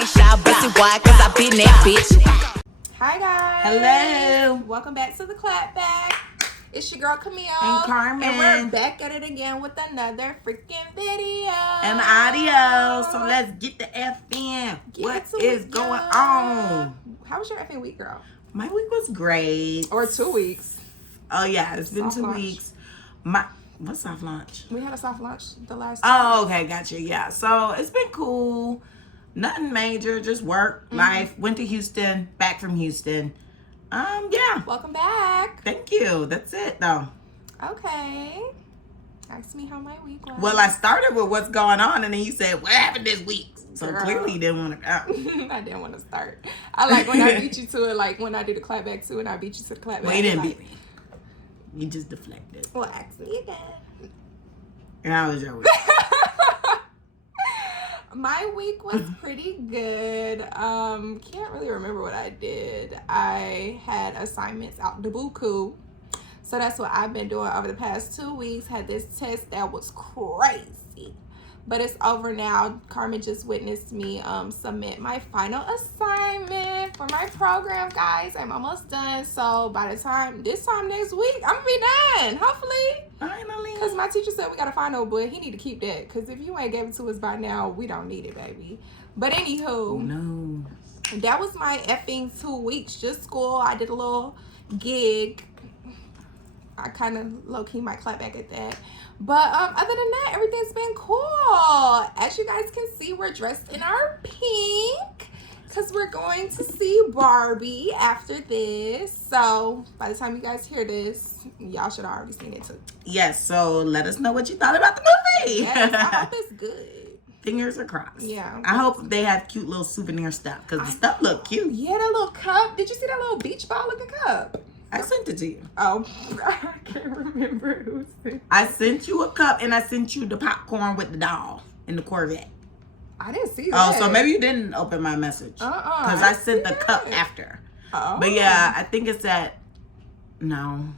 ain't shy, bust it wide, cause I been that bitch. Hi guys. Hello. Welcome back to the Clapback. It's your girl Camille And Carmen. And we're back at it again with another freaking video. And audio. So let's get the F in. What is going on? How was your effing week, girl? My week was great. Or 2 weeks. Oh yeah, it's been Soft 2 launch. weeks. What's soft launch? We had a soft launch the last Oh, okay, gotcha. Yeah. So it's been cool. Nothing major, just work, life. Went to Houston, back from Houston. Yeah. Welcome back. Thank you. That's it though. Okay. Ask me how my week was. Well, I started with what's going on, and then you said, what happened this week? So Girl. clearly you didn't want to go. I didn't want to start. I like when I beat you to it, like when I do the clapback too, and I beat you to the clapback. Well, you didn't like, beat me. You just deflected. Well, ask me again. And how was your week? My week was pretty good. Can't really remember what I did. I had assignments out the buku. So that's what I've been doing over the past 2 weeks. Had this test that was crazy. But it's over now. Carmen just witnessed me submit my final assignment for my program, guys. I'm almost done. So by the time, this time next week, I'm going to be done. Hopefully. Finally. Because my teacher said we got a final, but he need to keep that. Because if you ain't gave it to us by now, we don't need it, baby. But anywho. No. That was my effing 2 weeks. Just school. I did a little gig. I kind of low-key might clap back at that. But other than that, everything's been cool. As you guys can see, we're dressed in our pink because we're going to see Barbie after this. So by the time you guys hear this, y'all should have already seen it too. Yes, so let us know what you thought about the movie. Yes, I hope it's good. Fingers are crossed. Yeah. I hope they have cute little souvenir stuff because the stuff look cute. Yeah, that little cup. Did you see that little beach ball looking cup? I sent it to you. Oh, I can't remember who sent it. I sent you a cup and I sent you the popcorn with the doll and the Corvette. I didn't see that. Oh, so maybe you didn't open my message. Because I sent the cup after. Oh. But yeah, I think it's at, no,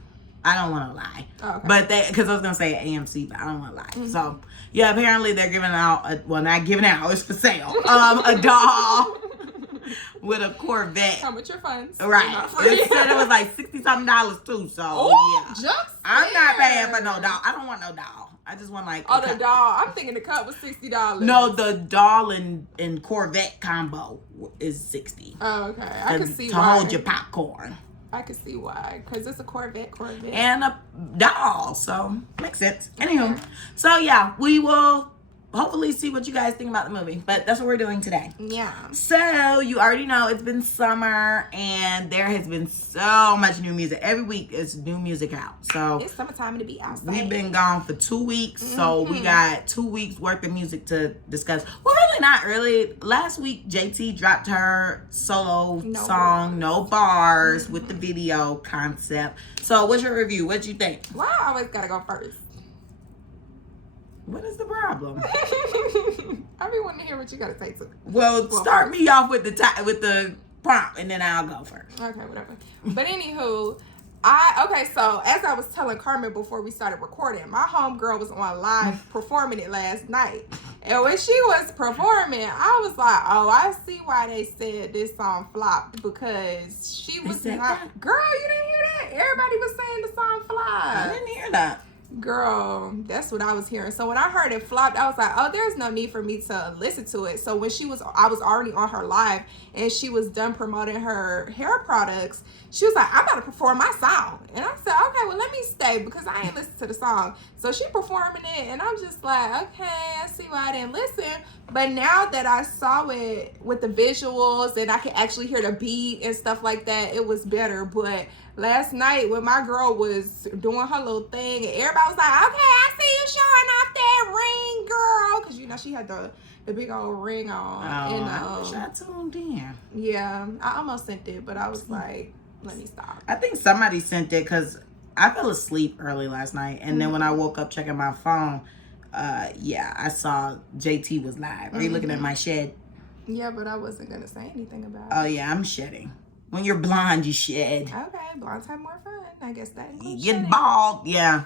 I don't want to lie. Oh, okay. But because I was going to say AMC, but I don't want to lie. So yeah, apparently they're giving out, well, not giving out, it's for sale, a doll with a Corvette. Come with your funds. Right. It said it was like $60-something too. So Oh, yeah. just I'm not paying there. for no doll. I don't want no doll. I just want like Oh, the doll. I'm thinking the cup was $60. No, the doll and Corvette combo is $60. Oh, okay. I can see to why. hold your popcorn. I can see why. Because it's a Corvette. And a doll. So makes sense. Anywho. So yeah, we will hopefully see what you guys think about the movie. But that's what we're doing today. Yeah. So you already know it's been summer and there has been so much new music. Every week is new music out. So It's summertime to be outside. we've been gone for 2 weeks. So we got 2 weeks worth of music to discuss. Well, really not really. Last week JT dropped her solo song, No Bars, with the video concept. So what's your review? What'd you think? Why I always gotta go first? What is the problem? I be wanting to hear what you gotta say too. Well, start me off with the prompt and then I'll go first. Okay, whatever. But anywho, so as I was telling Carmen before we started recording, my homegirl was on live performing it last night. And when she was performing, I was like, oh, I see why they said this song flopped, because she was not. Girl, you didn't hear that? Everybody was saying the song flopped. I didn't hear that. Girl, that's what I was hearing. So when I heard it flopped, I was like, oh, there's no need for me to listen to it. So when I was already on her live and she was done promoting her hair products, she was like, I'm about to perform my song. And I said, okay, well, let me stay because I ain't listened to the song. So she performing it and I'm just like, okay, I see why I didn't listen. But now that I saw it with the visuals and I could actually hear the beat and stuff like that, it was better. But last night when my girl was doing her little thing and everybody was like, okay, I see you showing off that ring, girl. Because, you know, she had the big old ring on. Oh, and, I wish I tuned in. Yeah, I almost sent it, but I was like, let me stop. I think somebody sent it because I fell asleep early last night. And then when I woke up checking my phone, yeah, I saw JT was live. Are you looking at my shed? Yeah, but I wasn't going to say anything about it. Oh, yeah, I'm shedding. When you're blonde, you shed. Okay, blondes have more fun. I guess that includes You get shedding. bald. Yeah.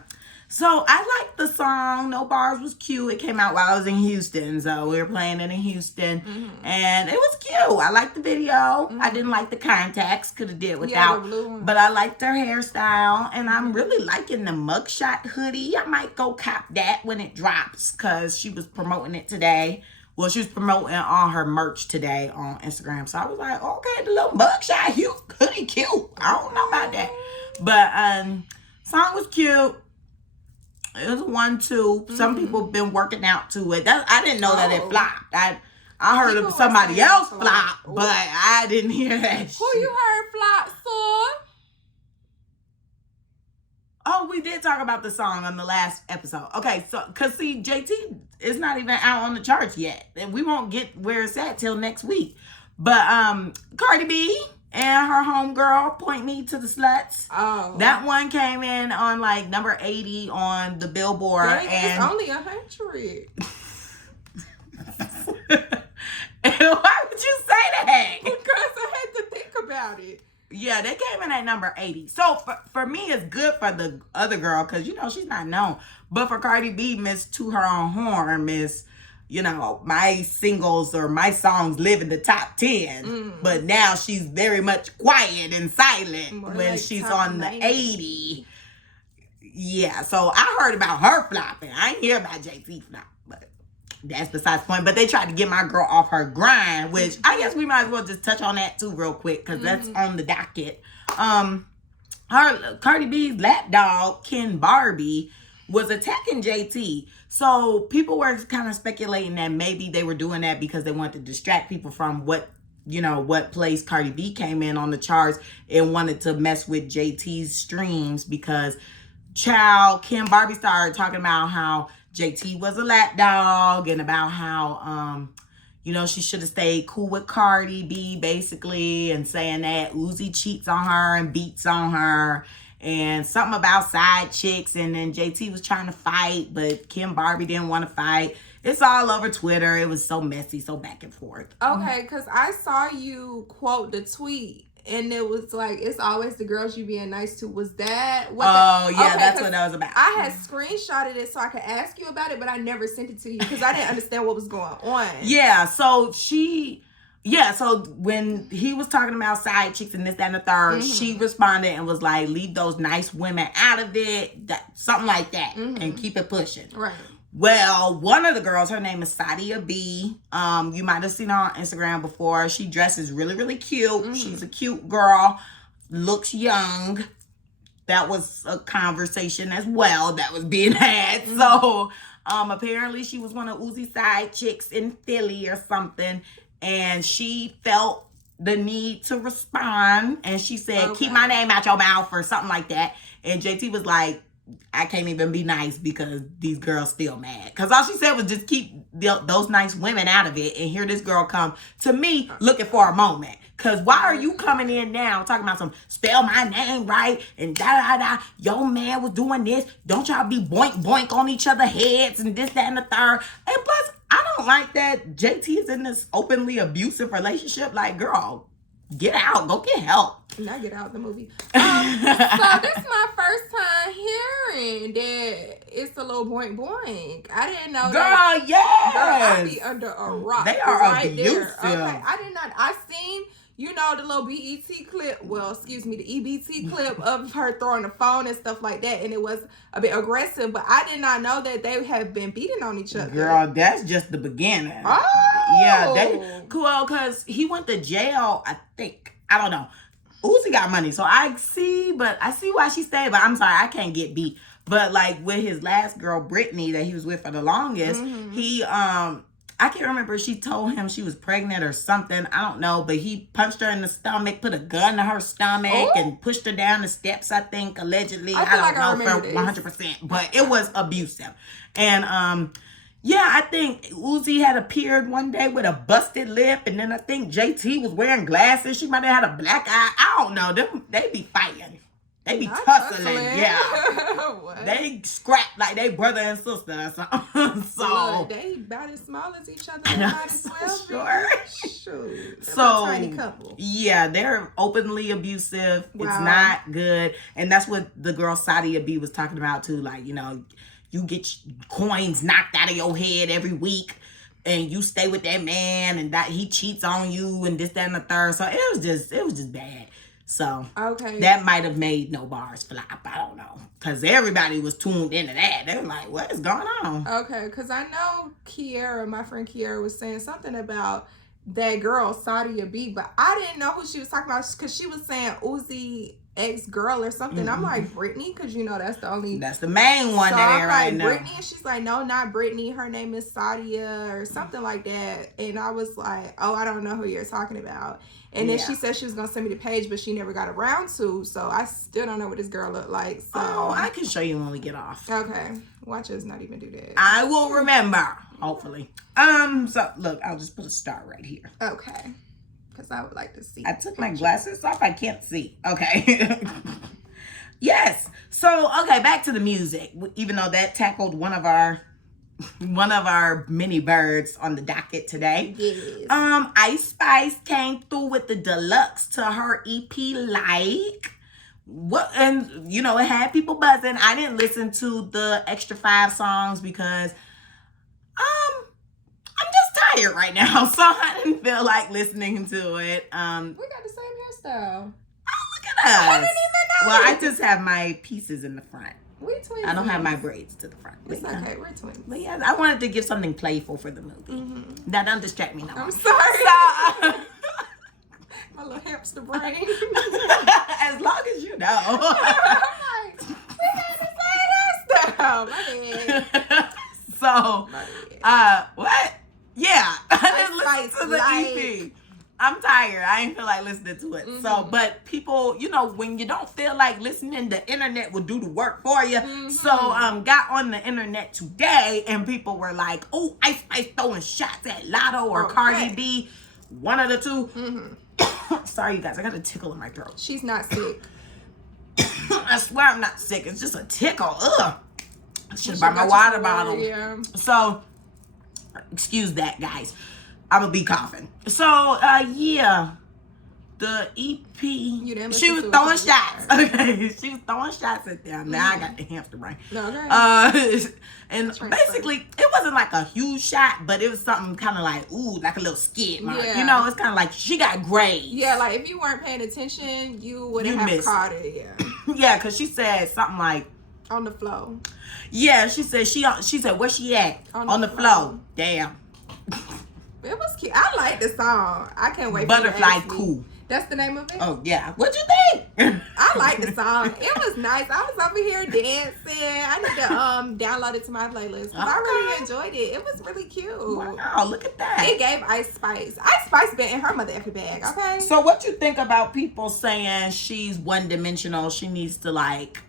So I liked the song. No Bars was cute. It came out while I was in Houston. So we were playing it in Houston. And it was cute. I liked the video. I didn't like the contacts. Could have did without. the blue one. But I liked her hairstyle. And I'm really liking the mugshot hoodie. I might go cop that when it drops. Because she was promoting it today. Well, she was promoting all her merch today on Instagram. So I was like, okay, the little mugshot hoodie cute. I don't know about that. But song was cute. It was 1-2. Some people been working out to it. I didn't know that it flopped. I heard of somebody else flop, but I didn't hear that Who shit. you heard flop, son? Oh, we did talk about the song on the last episode. Okay, so, because see, JT is not even out on the charts yet. And we won't get where it's at till next week. But Cardi B and her homegirl, Point Me to the Sluts. Oh. That one came in on like number 80 on the Billboard. Dang, and it's only 100. And why would you say that? Because I had to think about it. Yeah, they came in at number 80. So for me, it's good for the other girl because, you know, she's not known. But for Cardi B, Miss To Her Own Horn, Miss, you know, my singles or my songs live in the top 10. But now she's very much quiet and silent More when like she's top on 90. the 80. Yeah, so I heard about her flopping. I ain't hear about JT flop, but that's besides the point. But they tried to get my girl off her grind, which I guess we might as well just touch on that too real quick because that's on the docket. Her Cardi B's lapdog, Ken Barbie, was attacking JT. So people were kind of speculating that maybe they were doing that because they wanted to distract people from what place Cardi B came in on the charts and wanted to mess with JT's streams because Ken Barbie started talking about how JT was a lapdog and about how, she should have stayed cool with Cardi B, basically, and saying that Uzi cheats on her and beats on her, and something about side chicks, and then JT was trying to fight, but Kim Barbie didn't want to fight. It's all over Twitter. It was so messy, so back and forth. Okay, because I saw you quote the tweet. And it was like, it's always the girls you being nice to. Was that what? That's what that was about. I had screenshotted it so I could ask you about it, but I never sent it to you because I didn't understand what was going on. Yeah, so when he was talking about side chicks and this, that, and the third, she responded and was like, leave those nice women out of it, something like that, and keep it pushing. Right. Well, one of the girls, her name is Sadia B. You might have seen her on Instagram before. She dresses really, really cute. She's a cute girl. Looks young. That was a conversation as well that was being had. So, apparently she was one of Uzi's side chicks in Philly or something. And she felt the need to respond. And she said, keep my name out your mouth or something like that. And JT was like, I can't even be nice because these girls still mad. Because all she said was just keep those nice women out of it. And here this girl come to me looking for a moment. Because why are you coming in now talking about some spell my name right and da-da-da. Your man was doing this. Don't y'all be boink boink on each other's heads and this, that, and the third. And plus, I don't like that JT is in this openly abusive relationship. Like, girl, get out. Go get help. Not get out the movie. So this is my first time hearing that it's a little boink boink. I didn't know that. Girl, yes. Girl, I be under a rock. They are right abusive. There. Okay, I did not. I seen, the little BET clip. Well, excuse me, the EBT clip of her throwing the phone and stuff like that, and it was a bit aggressive. But I did not know that they have been beating on each other. Girl, that's just the beginning. Oh, yeah, cool. Because he went to jail. I think. I don't know. Uzi got money, so I see why she stayed, but I'm sorry, I can't get beat. But like with his last girl, Brittany, that he was with for the longest, he I can't remember, she told him she was pregnant or something, I don't know, but he punched her in the stomach, put a gun to her stomach, and pushed her down the steps, I think, allegedly. I don't know for 100%, but it was abusive. And I think Uzi had appeared one day with a busted lip, and then I think JT was wearing glasses. She might have had a black eye. I don't know. They be fighting. They be tussling. Yeah. What? They scrap like they brother and sister or something. So look, they about as small as each other. They might as well be. Sure. So tiny couple. Yeah, they're openly abusive. Wow. It's not good. And that's what the girl Sadia B was talking about too. Like, you know, you get coins knocked out of your head every week and you stay with that man and that he cheats on you and this, that, and the third. So it was just bad. So okay, that might have made No Bars flop. I don't know. Because everybody was tuned into that. They were like, what is going on? Okay, because I know Kiara, my friend Kiara, was saying something about that girl, Sadia B, but I didn't know who she was talking about because she was saying Uzi ex-girl or something. Mm-hmm. I'm like, Brittany? Because, you know, that's the main one so that I'm right like, now. Brittany? And she's like, no, not Brittany. Her name is Sadia or something like that. And I was like, oh, I don't know who you're talking about. And then she said she was going to send me the page, but she never got around to. So I still don't know what this girl looked like. So. Oh, I can show you when we get off. Okay. Watch us not even do that. I will remember, hopefully. So, look, I'll just put a star right here. Okay. Because I would like to see. I took my glasses off. I can't see. Okay. Yes. So, okay, back to the music. Even though that tackled one of our mini birds on the docket today. Yes. Ice Spice came through with the deluxe to her EP Like. What, and you know, it had people buzzing. I didn't listen to the extra 5 songs because I'm just tired right now, so I didn't feel like listening to it. We got the same hairstyle. Oh, look at us. I didn't even know. Well, I just have my pieces in the front. We twins. I don't have my braids to the front. It's okay, we're twins. But yeah, I wanted to give something playful for the movie. Mm-hmm. That don't distract me no more. I'm sorry. So, my little hamster brain. as long as you know. I'm like, we got the same hairstyle. My bad. So, what? Yeah, I didn't listen to the Like. EP. I'm tired. I ain't feel like listening to it. So, but people, you know, when you don't feel like listening, the internet will do the work for you. So, got on the internet today and people were like, oh, Ice Spice throwing shots at Latto or Cardi B. One of the two. Sorry, you guys. I got a tickle in my throat. She's not sick. I swear I'm not sick. It's just a tickle. Ugh. I should have brought my water bottle. Yeah. So, excuse that, guys. I'm gonna be coughing. So, yeah. The EP. She was throwing shots. Okay. She was throwing shots at them. Now I got the hamster brain. Okay. And basically, it wasn't like a huge shot, but it was something kind of like, ooh, like a little skid mark. Yeah. You know, it's kind of like she got grades. Yeah, like if you weren't paying attention, you wouldn't have caught it. Yeah. Yeah, because she said something like, on the flow. yeah, she said, where she at? On the flow. Damn. It was cute. I like the song. I can't wait. Butterfly Cool. That's the name of it? Oh, yeah. What'd you think? I like the song. It was nice. I was over here dancing. I need to download it to my playlist. I really enjoyed it. It was really cute. Wow, look at that. It gave Ice Spice. Ice Spice been in her mother effing bag, okay? So what you think about people saying she's one-dimensional, she needs to, like,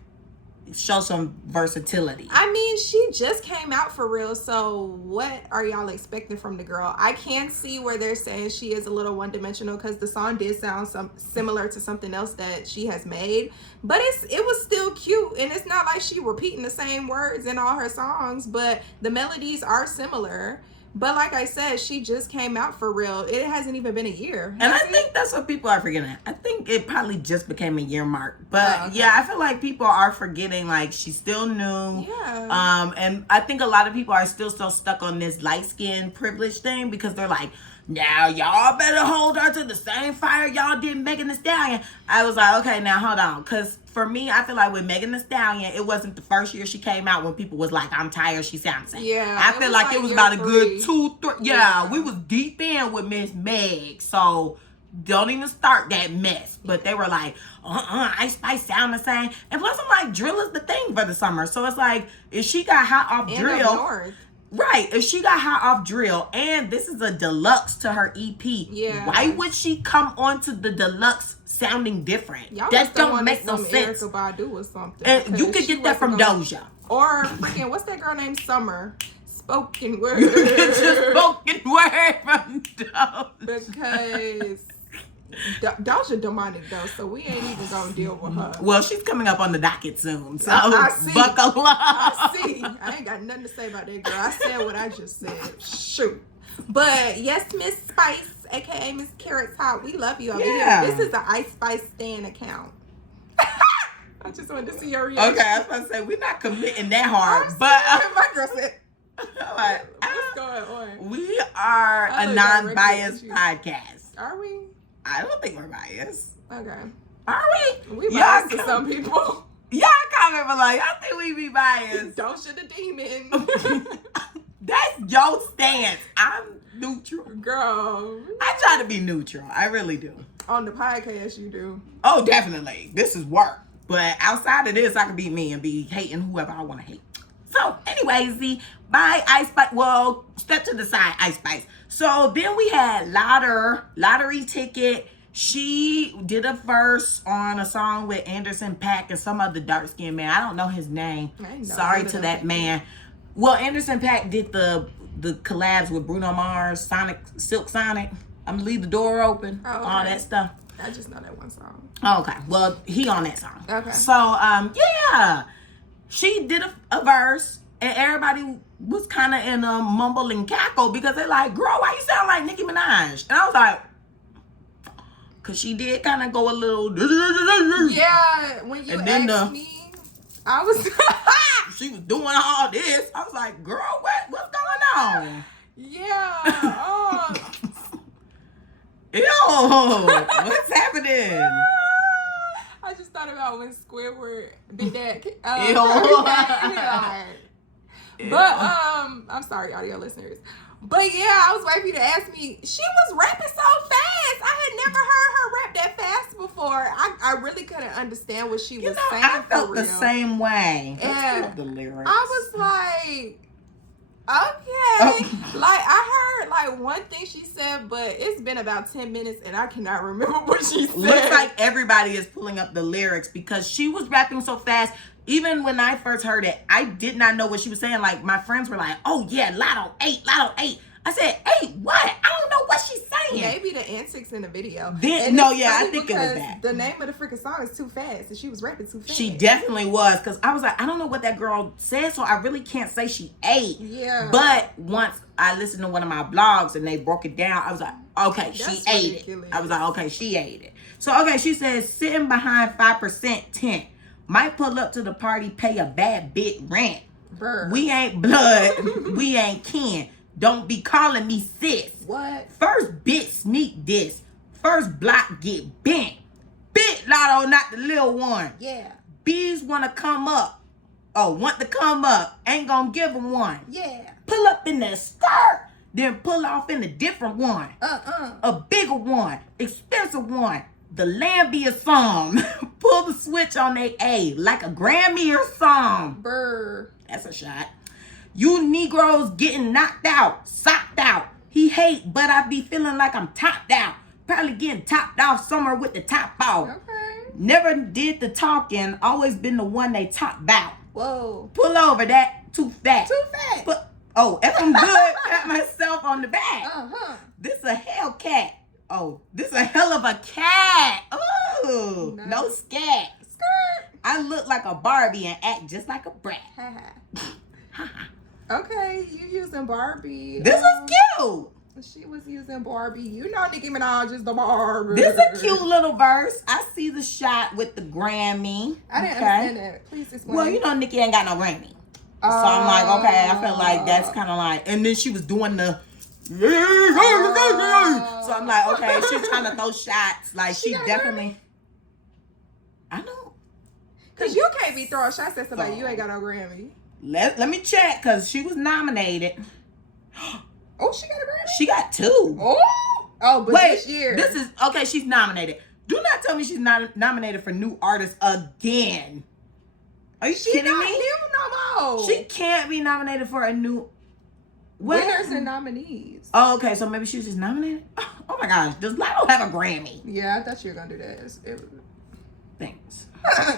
show some versatility? I mean, she just came out for real, so what are y'all expecting from the girl? I can see where they're saying she is a little one-dimensional because the song did sound similar to something else that she has made, but it was still cute, and it's not like she repeating the same words in all her songs, but the melodies are similar. But like I said, she just came out for real. It hasn't even been a year. And I think that's what people are forgetting. I think it probably just became a year mark. But yeah, I feel like people are forgetting, like, she's still new. Yeah. And I think a lot of people are still so stuck on this light skin privilege thing because they're like, now y'all better hold her to the same fire y'all did Megan Thee Stallion. I was like, okay, now hold on. Because for me, I feel like with Megan Thee Stallion, it wasn't the first year she came out when people was like, I'm tired, she sounds the same. Yeah. I feel like it was about a good 2-3. Yeah, we was deep in with Miss Meg. So don't even start that mess. But they were like, Ice Spice sound the same. And plus, I'm like, drill is the thing for the summer. So it's like, if she got hot off drill. Right, if she got hot off drill, and this is a deluxe to her EP, why would she come onto the deluxe sounding different? That don't make no sense. Erykah Badu or something. And you could get that from Doja. Or freaking, what's that girl named Summer? Spoken word. Just spoken word from Doja. Because Doja demonic though, so we ain't even gonna deal with her. Well, she's coming up on the docket soon, so I see. buckle up. I see. I ain't got nothing to say about that girl. I said what I just said. Shoot. But yes, Miss Spice aka Miss Carrot Top. We love you over Yeah. here. This is the Ice Spice Stan account. I just wanted to see your reaction. Okay, I was about to say, we're not committing that hard, I'm but sorry, my girl said, like, what's going on? we are I a look non-biased directly podcast. Are we? I don't think we're biased. Okay. Are we? We biased to some people. Y'all comment below. Y'all think we be biased? Don't shoot the demon. That's your stance. I'm neutral. Girl. I try to be neutral. I really do. On the podcast, you do. Oh, definitely. This is work. But outside of this, I can be me and be hating whoever I want to hate. So, anyways, bye Ice Spice. Well, step to the side, Ice Spice. So then we had Lottery Ticket. She did a verse on a song with Anderson .Paak and some other dark-skinned man. I don't know his name. Sorry to that man. Well, Anderson .Paak did the collabs with Bruno Mars, Silk Sonic. I'm gonna leave the door open. Oh, okay. All that stuff. I just know that one song. Okay. Well, he on that song. Okay. So, yeah. She did a verse, and everybody was kind of in a mumble and cackle because they're like, girl, why you sound like Nicki Minaj? And I was like, because she did kind of go a little... Yeah, when you asked me, I was... she was doing all this. I was like, girl, what's going on? Yeah. Ew, what's happening? I just thought about when Squidward did that. Ew. But I'm sorry, audio listeners. But yeah, I was waiting for you to ask me. She was rapping so fast. I had never heard her rap that fast before. I really couldn't understand what she was saying. I felt for the real. same way. And the lyrics. I was like, okay. Like, I heard like one thing she said, but it's been about 10 minutes and I cannot remember what she said. Looks like everybody is pulling up the lyrics because she was rapping so fast. Even when I first heard it, I did not know what she was saying. Like, my friends were like, oh yeah, Latto 8. I said, 8 what? I don't know what she's saying. Maybe the antics in the video. I think it was that. The name of the freaking song is Too Fast, and she was rapping too fast. She definitely was, because I was like, I don't know what that girl said, so I really can't say she ate. Yeah. But once I listened to one of my blogs and they broke it down, I was like, okay, she ate it. I was like, okay, she ate it. So, okay, she says, sitting behind 5% tent. Might pull up to the party, pay a bad bit rent. Brr. We ain't blood, we ain't kin. Don't be calling me sis. What? First bit sneak this. First block get bent. Bit Latto, not the little one. Yeah. Bees want to come up. Oh, want to come up. Ain't gonna give them one. Yeah. Pull up in the skirt. Then pull off in a different one. A bigger one. Expensive one. The Lambia song. Pull the switch on they A like a Grammy or song. Brr. That's a shot. You Negroes getting knocked out, socked out. He hate, but I be feeling like I'm topped out. Probably getting topped off somewhere with the top off. Okay. Never did the talking, always been the one they talk about. Whoa. Pull over that, too fat. Too fat. If I'm good, pat myself on the back. Uh-huh. This a Hellcat. Oh, this a hell of a cat. Ooh, Nice. No scat. Skirt. I look like a Barbie and act just like a brat. Okay, you using Barbie. This was cute. She was using Barbie. You know Nicki Minaj is the Barbie. This is a cute little verse. I see the shot with the Grammy. I didn't understand that. Please explain. Well, you know Nicki ain't got no Grammy. So I'm like, okay, I felt like that's kind of like, and then she was doing the, so I'm like, okay, she's trying to throw shots. Like, she definitely, I know. Because you can't be throwing shots at somebody you ain't got no Grammy. Let me check, because she was nominated. Oh, she got a Grammy? She got 2. Oh, but Wait, this year. this is, okay, she's nominated. Do not tell me she's not nominated for New Artist again. Are you kidding me? New no more. She can't be nominated for a new... Winners and nominees. Oh, okay, so maybe she was just nominated? Oh my gosh, does Latto have a Grammy? Yeah, I thought you were going to do that. Thanks.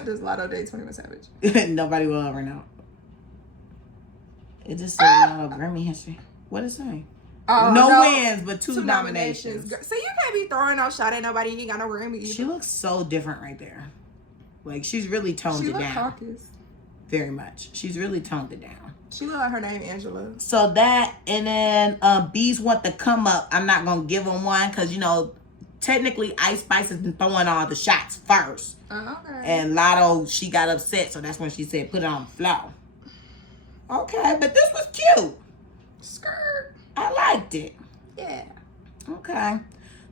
Does Latto date 21 Savage? Nobody will ever know. It just says Latto Grammy history. What is it saying? No wins, but 2 nominations. So you can't be throwing no shot at nobody. You ain't got no Grammy either. She looks so different right there. Like, she's really toned it down. Caucus. Very much. She's really toned it down. She look like her name Angela. So that, and then Bees Want to Come Up. I'm not gonna give them one because, you know, technically Ice Spice has been throwing all the shots first. Okay. And Latto, she got upset, so that's when she said put it on the floor. Okay, but this was cute. Skirt. I liked it. Yeah. Okay.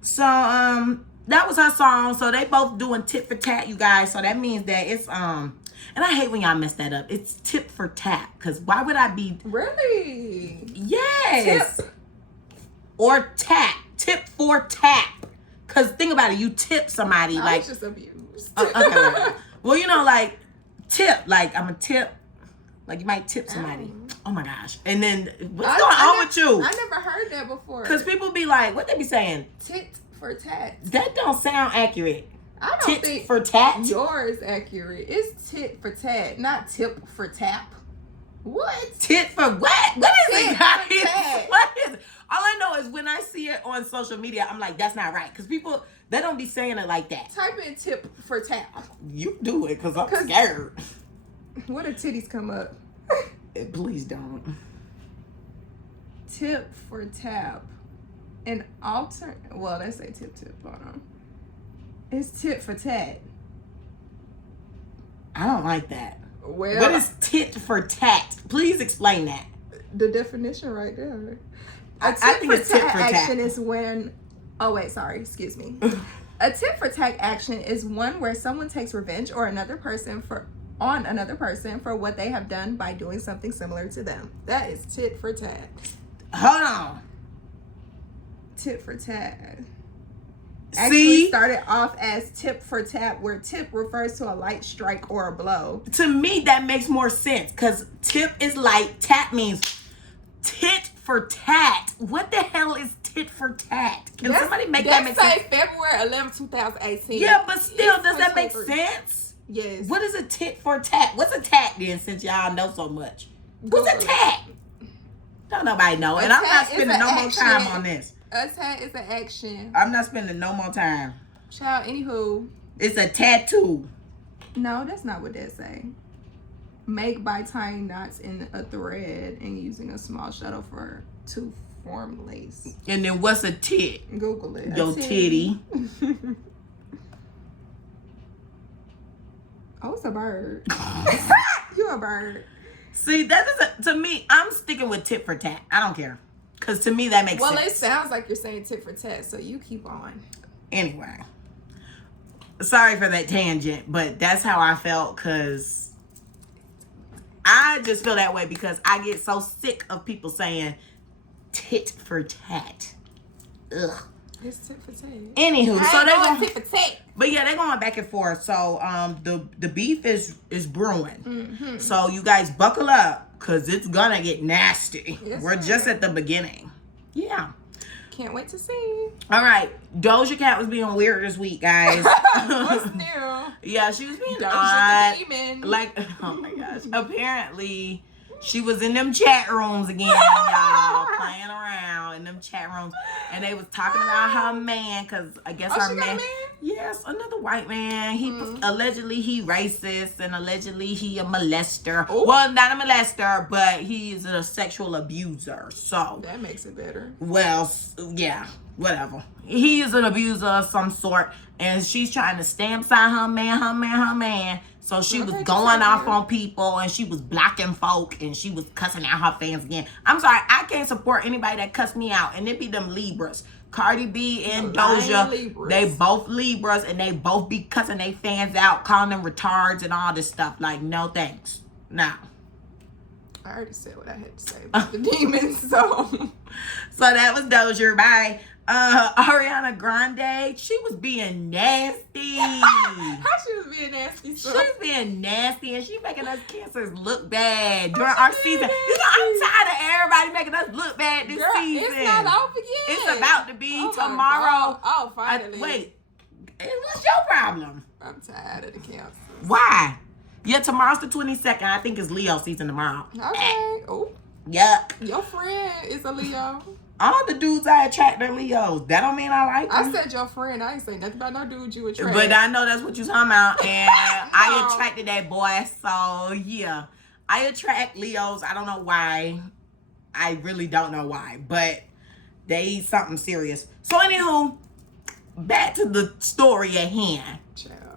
So that was her song. So they both doing tit for tat, you guys. So that means that it's and I hate when y'all mess that up. It's tip for tat. Cause why would I be Really? Yes. Tip. Or tat. Tip for tat. Cause think about it, you tip somebody I like was just abused. okay. Well, you know, like tip, like I'm a tip. Like you might tip somebody. Oh my gosh. And then what's going on with you? I never heard that before. Cause people be like, what they be saying? Tit for tat. That don't sound accurate. I don't Tit think for tat? yours accurate. It's tit for tat, not tip for tap. What? Tit for what? What is Tit it, for guys? tat. What is it? All I know is when I see it on social media, I'm like, that's not right. Because people, they don't be saying it like that. Type in tip for tap. You do it because I'm scared. What if titties come up? Please don't. Tip for tap. An well, let's say tip. Hold on. It's tit for tat. I don't like that. Well, What is tit for tat? Please explain that. the definition right there? I think it's tit for tat. Action is when. Oh wait, sorry. Excuse me. A tit for tat action is one where someone takes revenge on another person for what they have done by doing something similar to them. That is tit for tat. Hold on. Tit for tat. See? Actually started off as tip for tat, where tip refers to a light strike or a blow. To me, that makes more sense because tip is light, tat means tit for tat. What the hell is tit for tat? Can somebody make that make sense? February 11, 2018. Yeah, but still, does that make sense? Yes. What is a tit for tat? What's a tat then, since y'all know so much? What's a tat? Don't nobody know. And I'm not spending no more time on this. A tat is an action. I'm not spending no more time. Child, anywho. It's a tattoo. No, that's not what that say. Make by tying knots in a thread and using a small shuttle to form lace. And then what's a tit? Google it. Yo titty. Oh, it's a bird. You a bird. See, that is to me, I'm sticking with tit for tat. I don't care. Because to me, that makes sense. Well, it sounds like you're saying tit for tat, so you keep on. Anyway. Sorry for that tangent, but that's how I felt because I just feel that way because I get so sick of people saying tit for tat. Ugh. It's tit for tat. Anywho, so they're going tit for tat. But yeah, they're going back and forth. So the beef is brewing. Mm-hmm. So you guys buckle up because it's gonna get nasty. Yes, We're just at the beginning. Yeah. Can't wait to see. All right. Doja Cat was being weird this week, guys. What's new? Yeah, she was being Doja odd. the demon. Like, oh my gosh. Apparently, she was in them chat rooms again, y'all, playing around in them chat rooms, and they was talking about her man, because I guess her she got a man? Yes, another white man. He allegedly he racist, and allegedly he a molester. Ooh. Well, not a molester, but he's a sexual abuser. So that makes it better. well, yeah, whatever. He is an abuser of some sort, and she's trying to stand beside her man. So she was going off on people, and she was blocking folk, and she was cussing out her fans again. I'm sorry, I can't support anybody that cuss me out, and it be them Libras. Cardi B and Doja, they both Libras, and they both be cussing their fans out, calling them retards and all this stuff. Like, no thanks. Nah. I already said what I had to say about the demons, so. So that was Doja. Bye. Ariana Grande, she was being nasty. How she was being nasty? She was being nasty, and she making us cancers look bad during our season. You know, I'm tired of everybody making us look bad this season. It's not off again. It's about to be tomorrow. Oh, finally. Wait, what's your problem? I'm tired of the cancers. Why? Yeah, tomorrow's the 22nd. I think it's Leo season tomorrow. Okay. Oh. Yuck. Your friend is a Leo. All the dudes I attract are Leos. That don't mean I like them. I said your friend. I ain't say nothing about no dude you attract. But I know that's what you talking about. And I attracted that boy. So, yeah. I attract Leos. I don't know why. I really don't know why, but they something serious. So anywho, back to the story at hand.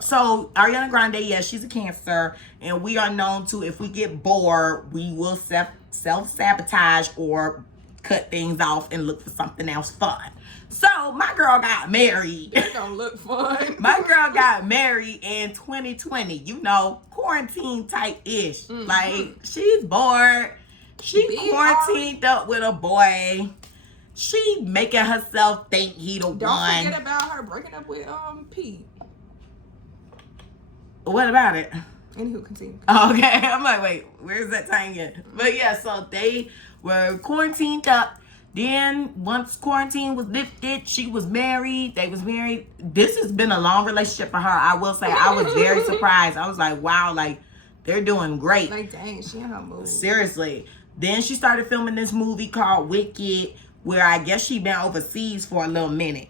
So Ariana Grande, yes, she's a Cancer, and we are known to, if we get bored, we will self-sabotage or cut things off and look for something else fun. So my girl got married. That don't look fun. My girl got married in 2020. You know, quarantine type ish. Like, she's bored. She quarantined up with a boy. She making herself think he the one. Don't forget about her breaking up with Pete. What about it? Anywho, continue. Okay, I'm like, wait, where's that tying in? But yeah, so they were quarantined up. Then once quarantine was lifted, she was married. They was married. This has been a long relationship for her. I will say, I was very surprised. I was like, wow, like, they're doing great. Like, dang, she in her mood. Seriously. Then she started filming this movie called Wicked, where I guess she been overseas for a little minute.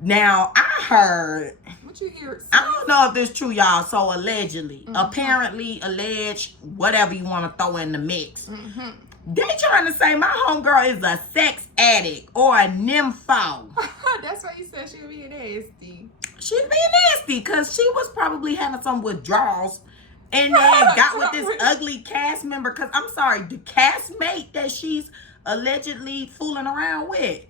Now, I heard... What you hear? I don't know if this is true, y'all. So, allegedly. Apparently, alleged, whatever you want to throw in the mix. They trying to say my homegirl is a sex addict or a nympho. That's why you said she was being nasty. She being nasty because she was probably having some withdrawals and then got with this ugly cast member. Because, I'm sorry, the castmate that she's allegedly fooling around with.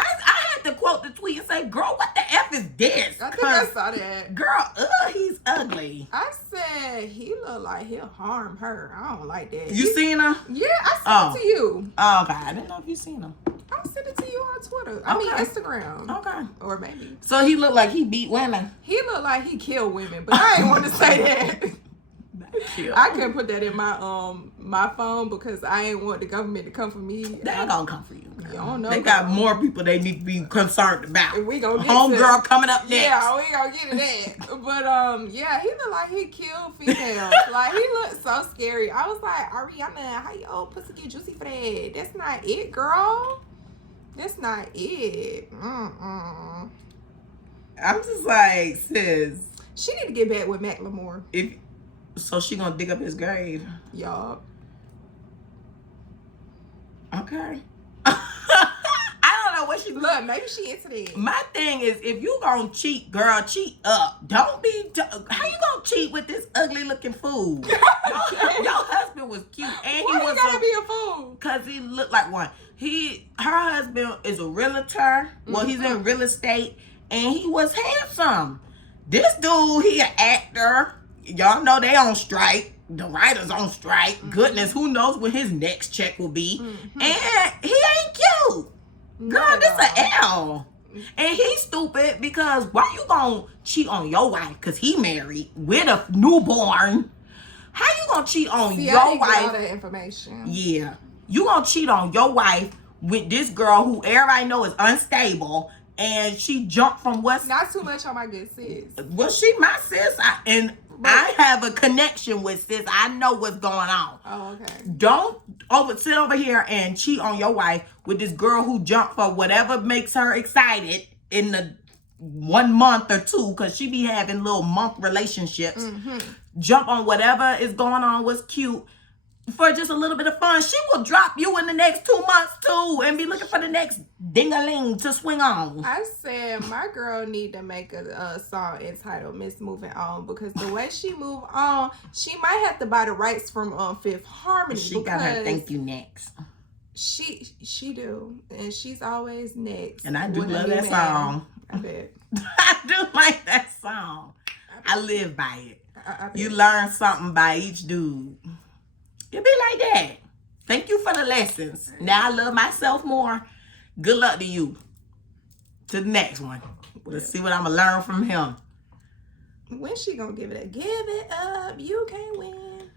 I had to quote the tweet and say, girl, what the F is this? I think I saw that. Girl, he's ugly. I said, he look like he'll harm her. I don't like that. You seen her? Yeah, I sent it to you. Oh, okay. I didn't know if you seen him. I sent it to you on Twitter. I mean, Instagram. Okay. Or maybe. So he looked like he beat women? He looked like he killed women, but I ain't want to say that. I couldn't put that in my phone because I ain't want the government to come for me. They ain't gonna come for you. You don't know. They got more people they need to be concerned about. And we gonna get homegirl coming up next. Yeah, we gonna get to that. But yeah, he looked like he killed females. Like, he looked so scary. I was like, Ariana, how your old pussy get juicy for that? That's not it, girl. That's not it. I'm just like, sis. She need to get back with Macklemore. So she gonna dig up his grave. Y'all. Okay. I don't know what she... Look, maybe she into that. My thing is, if you gonna cheat, girl, cheat up. Don't be... How you gonna cheat with this ugly looking fool? Your husband was cute. And Why he was gotta be a fool? Because he looked like one. Her husband is a realtor. Well, he's in real estate. And he was handsome. This dude, he an actor. Y'all know they on strike. The writers on strike. Goodness, who knows when his next check will be. And he ain't cute. Girl, this a L. And he's stupid because why you gonna cheat on your wife? Because he married with a newborn. How you gonna cheat on your wife? All that information. Yeah. You gonna cheat on your wife with this girl who everybody know is unstable. And she jumped from what's... Not too much on my good sis. Well, she my sis. I have a connection with sis. I know what's going on. Oh, okay. Don't sit over here and cheat on your wife with this girl who jumped for whatever makes her excited in the 1 month or two, because she be having little month relationships. Jump on whatever is going on, what's cute, for just a little bit of fun. She will drop you in the next 2 months too and be looking for the next ding-a-ling to swing on. I said my girl need to make a song entitled Miss Moving On, because the way she move on, she might have to buy the rights from Fifth Harmony. She got her thank you next. She do, and she's always next. And I do love that song. I bet. I do like that song. I live by it. You learn something by each dude. It be like that. Thank you for the lessons. Now I love myself more. Good luck to you. To the next one. Let's see what I'm going to learn from him. When she going to give it up? You can't win.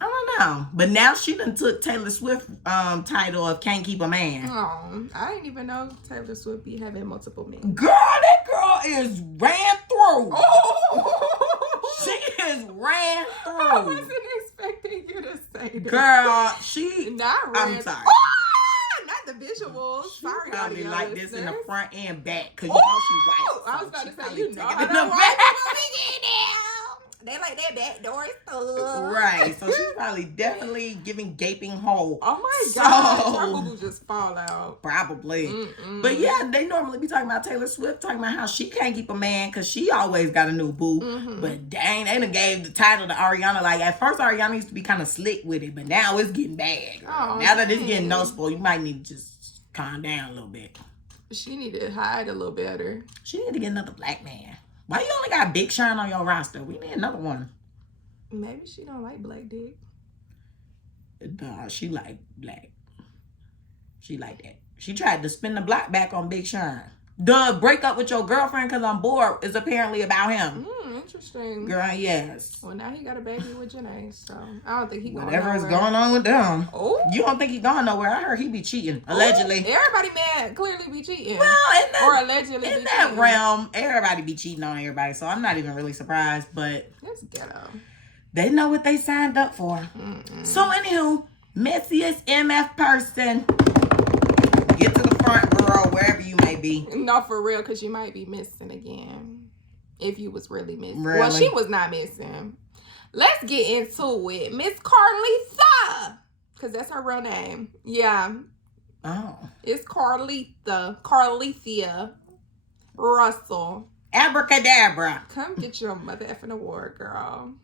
I don't know. But now she done took Taylor Swift title of Can't Keep a Man. Oh, I didn't even know Taylor Swift be having multiple men. Girl, that girl is ran through. Oh. She is ran through. I wasn't expecting you to say that. Girl, she... Not ran. I'm sorry. Oh, not the visuals. She Sorry, probably audio like this in the listeners. front and back, because you know she white. I was about to say, you know it how in the that white back. people be getting down. They like that backdoor stuff. Right. So she's probably definitely giving gaping hole. Oh my gosh. Her boo-boo just fall out. Probably. But yeah, they normally be talking about Taylor Swift, talking about how she can't keep a man because she always got a new boo. But dang, they done gave the title to Ariana. Like, at first Ariana used to be kind of slick with it, but now it's getting bad. Now that it's getting noticeable, you might need to just calm down a little bit. She need to hide a little better. She need to get another black man. Why you only got Big Sean on your roster? We need another one. Maybe she don't like black dick. Nah, she like black. She like that. She tried to spin the block back on Big Sean. The break up with your girlfriend because I'm bored is apparently about him. Interesting. Girl, yes. Well, now he got a baby with Janae, so I don't think he going Whatever nowhere. is going on with them. Oh, You don't think he going nowhere? I heard he be cheating, allegedly. Everybody mad clearly be cheating. Well, or allegedly in be that cheating. realm, everybody be cheating on everybody, so I'm not even really surprised, but That's ghetto. they know what they signed up for. So, anywho, Messiest MF Person. Get to the front, girl, wherever you may be. No, for real, because you might be missing again. If you was really missing. Really? Well, she was not missing. Let's get into it. Miss Carlitha. Because that's her real name. Yeah. Oh. It's Carlithia Russell. Abracadabra. Come get your mother effing award, girl.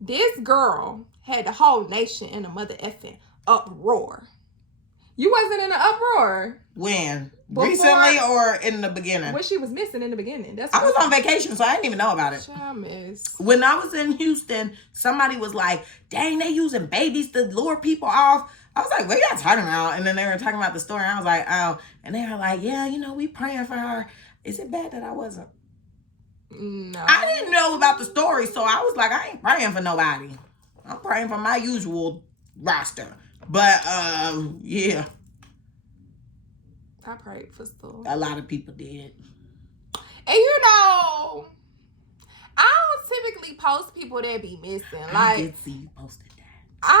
This girl had the whole nation in a mother effing uproar. You wasn't in an uproar. When? Before- Recently or in the beginning? What she was missing in the beginning. That's I was on vacation, so I didn't even know about it. I miss. When I was in Houston, somebody was like, dang, they using babies to lure people off. I was like, what y'all talking about? And then they were talking about the story, and I was like, oh. And they were like, yeah, we praying for her. Is it bad that I wasn't? No. I didn't know about the story, so I was like, I ain't praying for nobody. I'm praying for my usual roster. But, yeah. I prayed for stuff. A lot of people did. And I don't typically post people that be missing. I did see you posted that.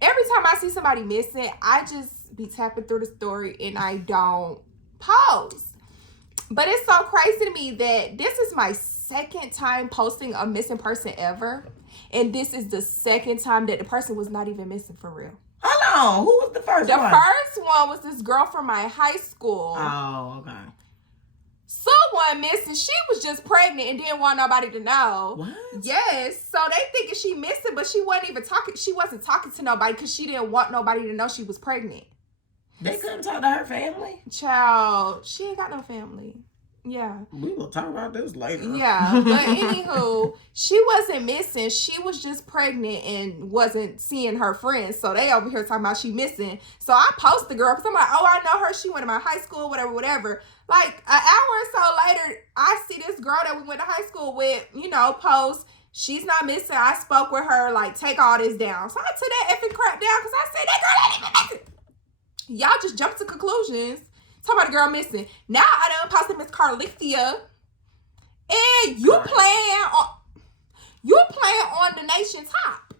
Every time I see somebody missing, I just be tapping through the story and I don't post. But it's so crazy to me that this is my second time posting a missing person ever. And this is the second time that the person was not even missing for real. Hold on. Who was the first one? The first one was this girl from my high school. Oh, okay. Someone missing. She was just pregnant and didn't want nobody to know. What? Yes. So they thinking she missing, but she wasn't even talking. She wasn't talking to nobody because she didn't want nobody to know she was pregnant. They couldn't talk to her family? Child, she ain't got no family. Yeah. We will talk about this later. Yeah. But anywho, she wasn't missing. She was just pregnant and wasn't seeing her friends. So they over here talking about she missing. So I post the girl because I'm like, oh, I know her. She went to my high school, whatever. Like an hour or so later, I see this girl that we went to high school with, post. She's not missing. I spoke with her, like, take all this down. So I took that effing crap down because I said, that girl ain't even missing. Y'all just jump to conclusions. Talk about the girl missing. Now I done posted Miss Carlithia. And you playing on the nation top.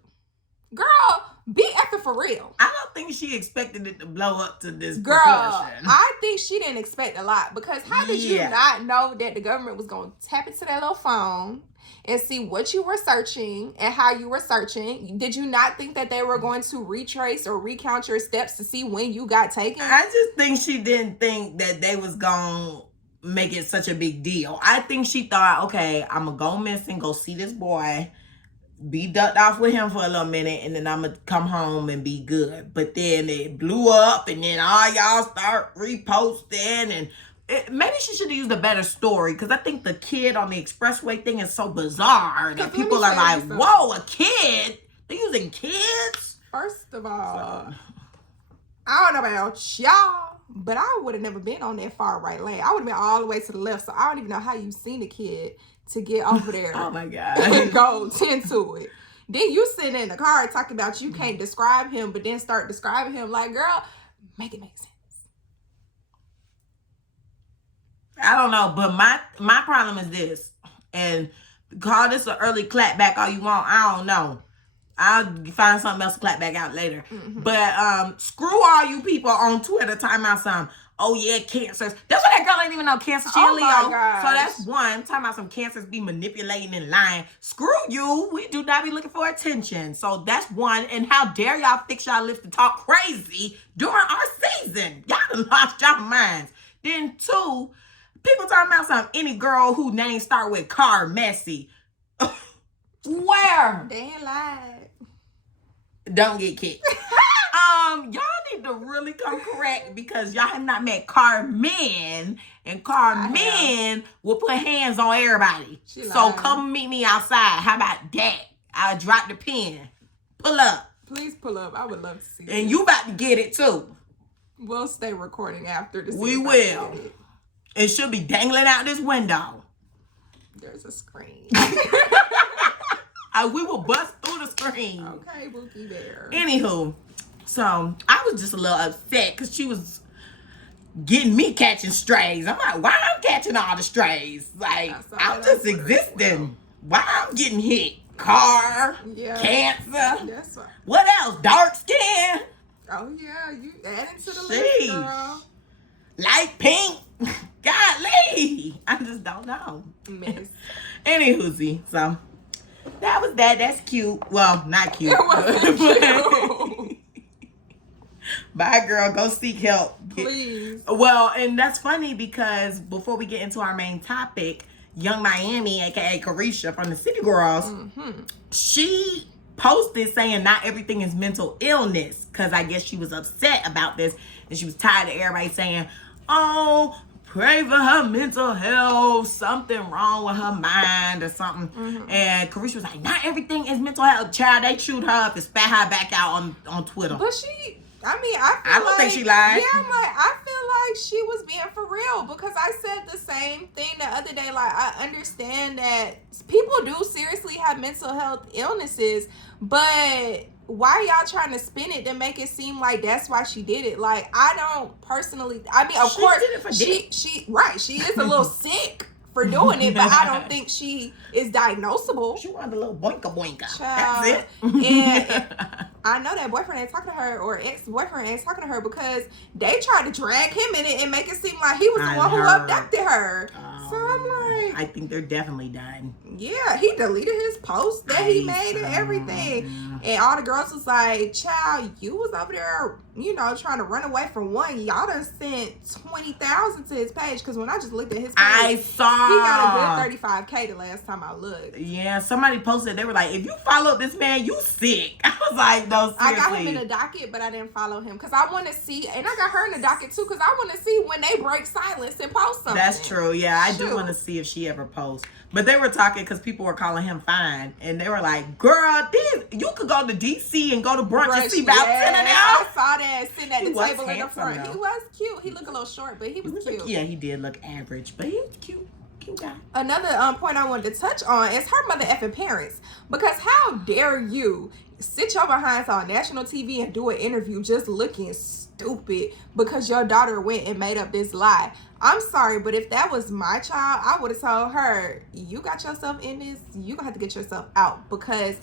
Girl, be effing for real. I don't think she expected it to blow up to this Girl, proportion. I think she didn't expect a lot. Because how did you not know that the government was going to tap into that little phone and see what you were searching and how you were searching? Did you not think that they were going to retrace or recount your steps to see when you got taken? I just think she didn't think that they was going to make it such a big deal. I think she thought, okay, I'm going to go missing, go see this boy, be ducked off with him for a little minute, and then I'm going to come home and be good. But then it blew up, and then all y'all start reposting, and maybe she should have used a better story, because I think the kid on the expressway thing is so bizarre that people are like, whoa, a kid? They're using kids? First of all, I don't know about y'all, but I would have never been on that far right lane. I would have been all the way to the left, so I don't even know how you seen a kid to get over there. Oh my God. And go tend to it. Then you sitting in the car talking about you can't describe him, but then start describing him like, girl, make it make sense. I don't know, but my problem is this, and call this an early clapback all you want, I don't know. I'll find something else to clap back out later. But screw all you people on Twitter talking about some, oh yeah, cancers. That's what that girl ain't even know cancer. She a Leo. So that's one. Talking about some cancers be manipulating and lying. Screw you. We do not be looking for attention. So that's one. And how dare y'all fix y'all lips to talk crazy during our season. Y'all done lost y'all minds. Then two, people talking about some any girl who name start with car messy. Where? They ain't lied. Don't get kicked. Y'all need to really come correct because y'all have not met Carmen, and Carmen will put hands on everybody. So come meet me outside. How about that? I'll drop the pen. Pull up. Please pull up. I would love to see And you about to get it too. We'll stay recording after this. We will. It should be dangling out this window. There's a screen. We will bust through the screen. Okay, Bookie Bear. Anywho, so I was just a little upset because she was getting me catching strays. I'm like, why I'm catching all the strays? Like, I'm just existing. Why I'm getting hit? Car, cancer. That's right. What else? Dark skin. Oh yeah, you added to the list, girl. Light pink. Golly, I just don't know. Miss. Anywho, so that was that. That's cute. Well, not cute. It wasn't cute. Bye, girl. Go seek help. Please. Well, and that's funny because before we get into our main topic, Young Miami, aka Carisha from the City Girls, she posted saying not everything is mental illness because I guess she was upset about this and she was tired of everybody saying, oh, pray for her mental health, something wrong with her mind or something. And Carisha was like, not everything is mental health. Child, they chewed her up and spat her back out on Twitter. But I don't think she lied. Yeah, I feel like she was being for real because I said the same thing the other day. Like, I understand that people do seriously have mental health illnesses, but why y'all trying to spin it to make it seem like that's why she did it? Like, I don't personally, of course, she is a little sick for doing it, but I don't think she is diagnosable. She wanted a little boinka boinka. Child. That's it. And I know that boyfriend ain't talking to her, or ex-boyfriend ain't talking to her because they tried to drag him in it and make it seem like he was the one who abducted her. So I'm like, I think they're definitely done. Yeah, he deleted his post that he made and everything. And all the girls was like, child, you was over there, trying to run away from one. Y'all done sent 20,000 to his page because when I just looked at his page, I saw he got a good 35K the last time I looked. Yeah, somebody posted, they were like, if you follow this man, you sick. I was like, no, seriously. I got him in the docket, but I didn't follow him because I want to see, and I got her in the docket too because I want to see when they break silence and post something. That's true. Yeah, I do want to see if she ever posts. But they were talking because people were calling him fine. And they were like, girl, you could go to D.C. and go to brunch and see about 10 of them. I saw that sitting at the table in the front. Though. He was cute. He looked a little short, but he was cute. Yeah, he did look average, but he was cute. Cute guy. Another point I wanted to touch on is her mother effing parents. Because how dare you sit your behinds on national TV and do an interview just looking stupid because your daughter went and made up this lie. I'm sorry, but if that was my child, I would have told her, you got yourself in this, you're gonna have to get yourself out. Because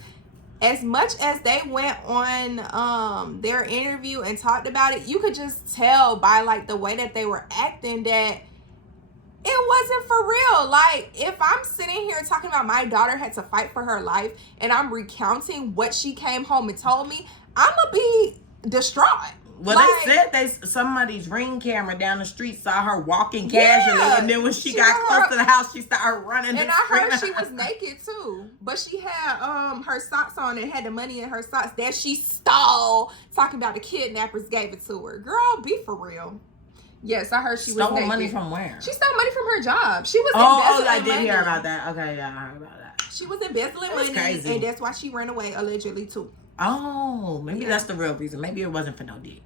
as much as they went on their interview and talked about it, you could just tell by like the way that they were acting that it wasn't for real. Like, if I'm sitting here talking about my daughter had to fight for her life and I'm recounting what she came home and told me, I'm gonna be distraught. Well, they said somebody's Ring camera down the street saw her walking casually, and then when she got close to the house, she started running. And I heard she was naked too, but she had her socks on and had the money in her socks that she stole. Talking about the kidnappers gave it to her. Girl, be for real. Yes, I heard she was naked. Stole money from where? She stole money from her job. She was embezzling money. I did hear about that. Okay, yeah, I heard about that. She was embezzling money, crazy. And that's why she ran away allegedly too. Oh, maybe that's the real reason. Maybe it wasn't for no dick.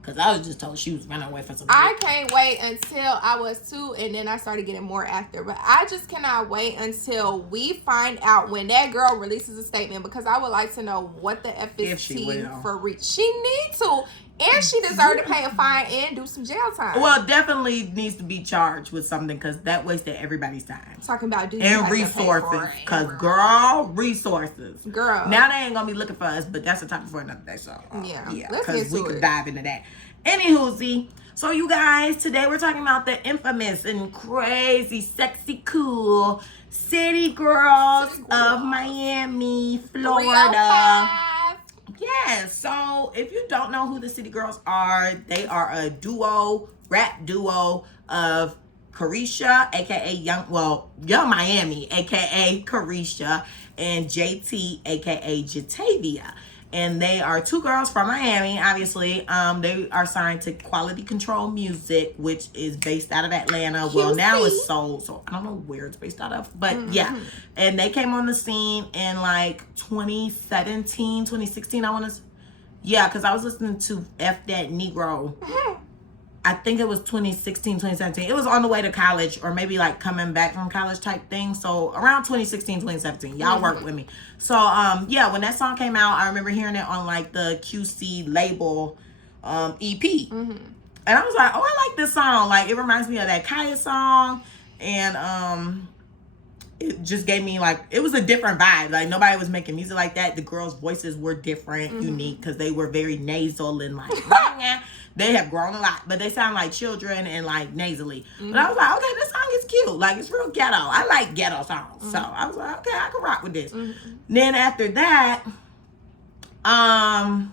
Because I was just told she was running away from some I can't wait until I was 2 and then I started getting more after. But I just cannot wait until we find out when that girl releases a statement because I would like to know what the F is T for reach. She needs to. And she deserved to pay a fine and do some jail time. Well, definitely needs to be charged with something because that wasted everybody's time. Talking about and resources. Because, girl, resources. Girl. Now they ain't going to be looking for us, but that's a topic for another day. So, yeah. Because we could dive into that. Anywho, so you guys, today we're talking about the infamous and crazy, sexy, cool city girls of Miami, Florida. Yes, so if you don't know who the City Girls are, they are a rap duo of Carisha, aka Young Miami, aka Carisha, and JT, aka Jatavia. And they are two girls from Miami, obviously. They are signed to Quality Control Music, which is based out of Atlanta. Well, now it's Soul, so I don't know where it's based out of. But yeah. And they came on the scene in like 2017, 2016, I want to. Yeah, because I was listening to F That Negro. I think it was 2016, 2017. It was on the way to college or maybe like coming back from college type thing. So around 2016, 2017. Y'all work with me. So, yeah, when that song came out, I remember hearing it on like the QC label EP. And I was like, oh, I like this song. Like, it reminds me of that Kaya song. And it just gave me like, it was a different vibe. Like, nobody was making music like that. The girls' voices were different, unique, because they were very nasal and like, they have grown a lot, but they sound like children and like nasally. But I was like, okay, this song is cute. Like, it's real ghetto. I like ghetto songs. So I was like, okay, I can rock with this. Then after that, I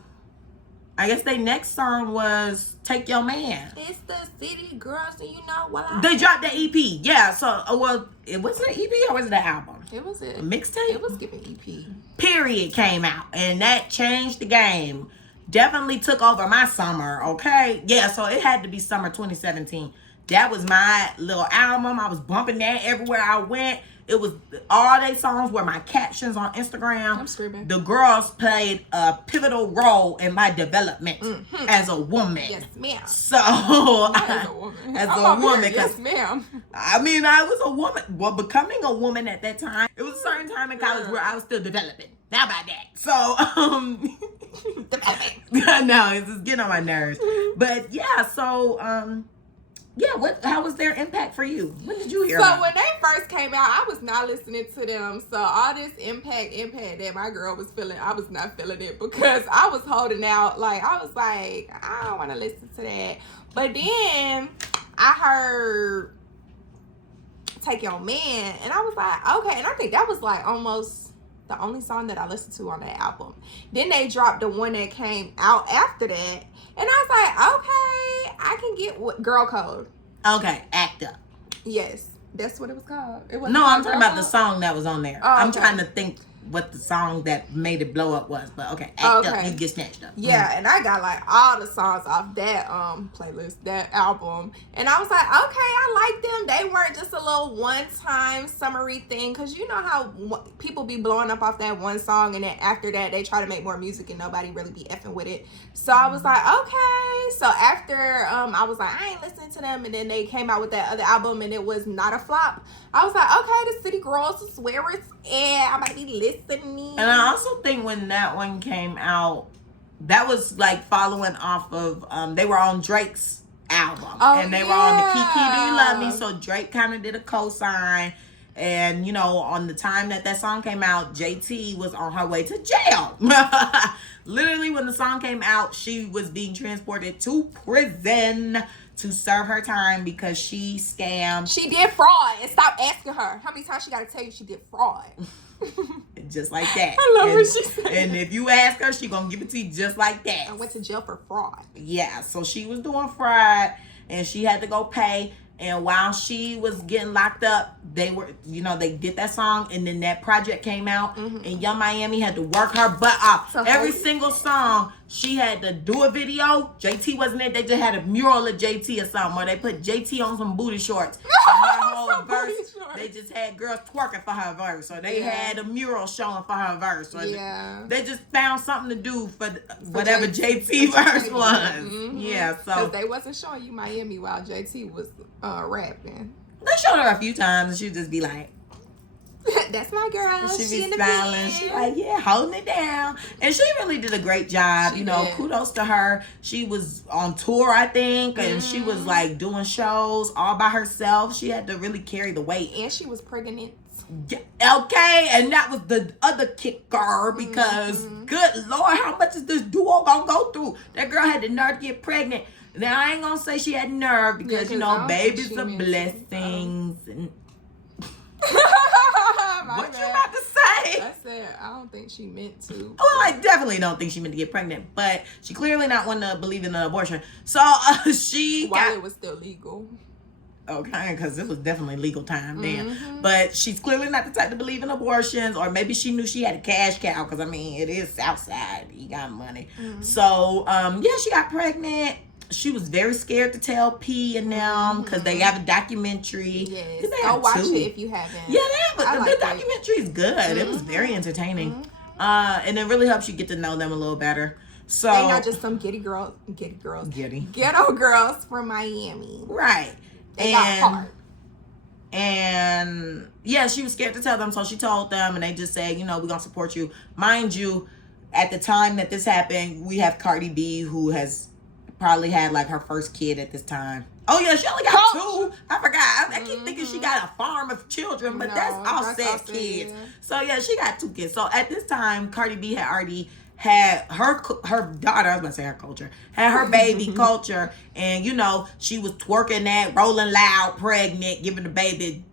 guess their next song was Take Your Man. It's the City Girls, and you know what? They dropped the EP. Yeah, so, well, it was an EP or was it an album? It was a mixtape? It was giving EP. Period came out, and that changed the game. Definitely took over my summer, okay? Yeah, so it had to be summer 2017. That was my little album. I was bumping that everywhere I went. It was all they songs were my captions on Instagram. I'm screaming. The girls played a pivotal role in my development as a woman. Yes, ma'am. So as a woman. As a woman. Yes, ma'am. I mean, I was a woman. Well, becoming a woman at that time, it was a certain time in college where I was still developing. How about that? So, no, it's just getting on my nerves. But yeah, so yeah, how was their impact for you? When did you hear about So when they first came out, I was not listening to them. So all this impact that my girl was feeling, I was not feeling it because I was holding out. Like, I was like, I don't want to listen to that. But then I heard Take Your Man, and I was like, okay. And I think that was like almost the only song that I listened to on that album. Then they dropped the one that came out after that, and I was like, okay, I can get Girl Code. Okay, Act Up. Yes, that's what it was called. No, I'm talking about the song that was on there. I'm trying to think what the song that made it blow up was, but okay, Act Up, you get snatched up. Yeah, and I got like all the songs off that playlist, that album, and I was like, okay, I like them. They weren't just a little one-time summary thing, because you know how people be blowing up off that one song, and then after that they try to make more music and nobody really be effing with it. So I was like, okay. So after I was like, I ain't listening to them, and then they came out with that other album and it was not a flop. I was like, okay, the City Girls is where it's at. I might be listening. And I also think when that one came out, that was like following off of they were on Drake's album. And they were on the Kiki Do You Love Me? So Drake kind of did a co-sign. And, you know, on the time that song came out, JT was on her way to jail. Literally, when the song came out, she was being transported to prison to serve her time because she scammed. She did fraud. And stop asking her. How many times she got to tell you she did fraud? Just like that. I love what she said. And if you ask her, she gonna give it to you just like that. I went to jail for fraud. Yeah, so she was doing fraud and she had to go pay. And while she was getting locked up, they did that song, and then that project came out, and Young Miami had to work her butt off. So every single song, she had to do a video. JT wasn't it. They just had a mural of JT or something, or they put JT on some booty shorts. And her whole verse, they just had girls twerking for her verse, or they had a mural showing for her verse, or they just found something to do for whatever JT verse was. Yeah, so. Because they wasn't showing you Miami while JT was rapping. They showed her a few times and she'd just be like, That's my girl. She She be in the smiling. bed. She like, yeah, holding it down. And she really did a great job. She you know, did. kudos to her. She was on tour, I think, and she was like doing shows all by herself. She had to really carry the weight. And she was pregnant. Okay, and that was the other kicker because good Lord, how much is this duo gonna go through? That girl had the nerve to get pregnant. Now I ain't gonna say she had nerve because you know babies are blessings. And what you about to say? I said I don't think she meant to. Well, I definitely don't think she meant to get pregnant, but she clearly not one to believe in an abortion. So she while it was still legal. Okay, because it was definitely legal time then. But she's clearly not the type to believe in abortions, or maybe she knew she had a cash cow, because I mean, it is Southside. He got money. So, yeah, she got pregnant. She was very scared to tell P and them, because they have a documentary. Yes. Go watch it if you haven't. Yeah, they have like the documentary is good. It was very entertaining. And it really helps you get to know them a little better. So they're not just some ghetto girls from Miami. Right. They got hard. And yeah, she was scared to tell them, so she told them, and they just said, you know, we're gonna support you. Mind you, at the time that this happened, we have Cardi B, who has probably had like her first kid at this time. Oh yeah, she only got two. I forgot. I keep thinking she got a farm of children, but that's Offset kids. So yeah, she got 2 kids. So at this time, Cardi B had already had her daughter, I was about to say her culture, had her baby culture, and you know, she was twerking that, rolling loud, pregnant, giving the baby,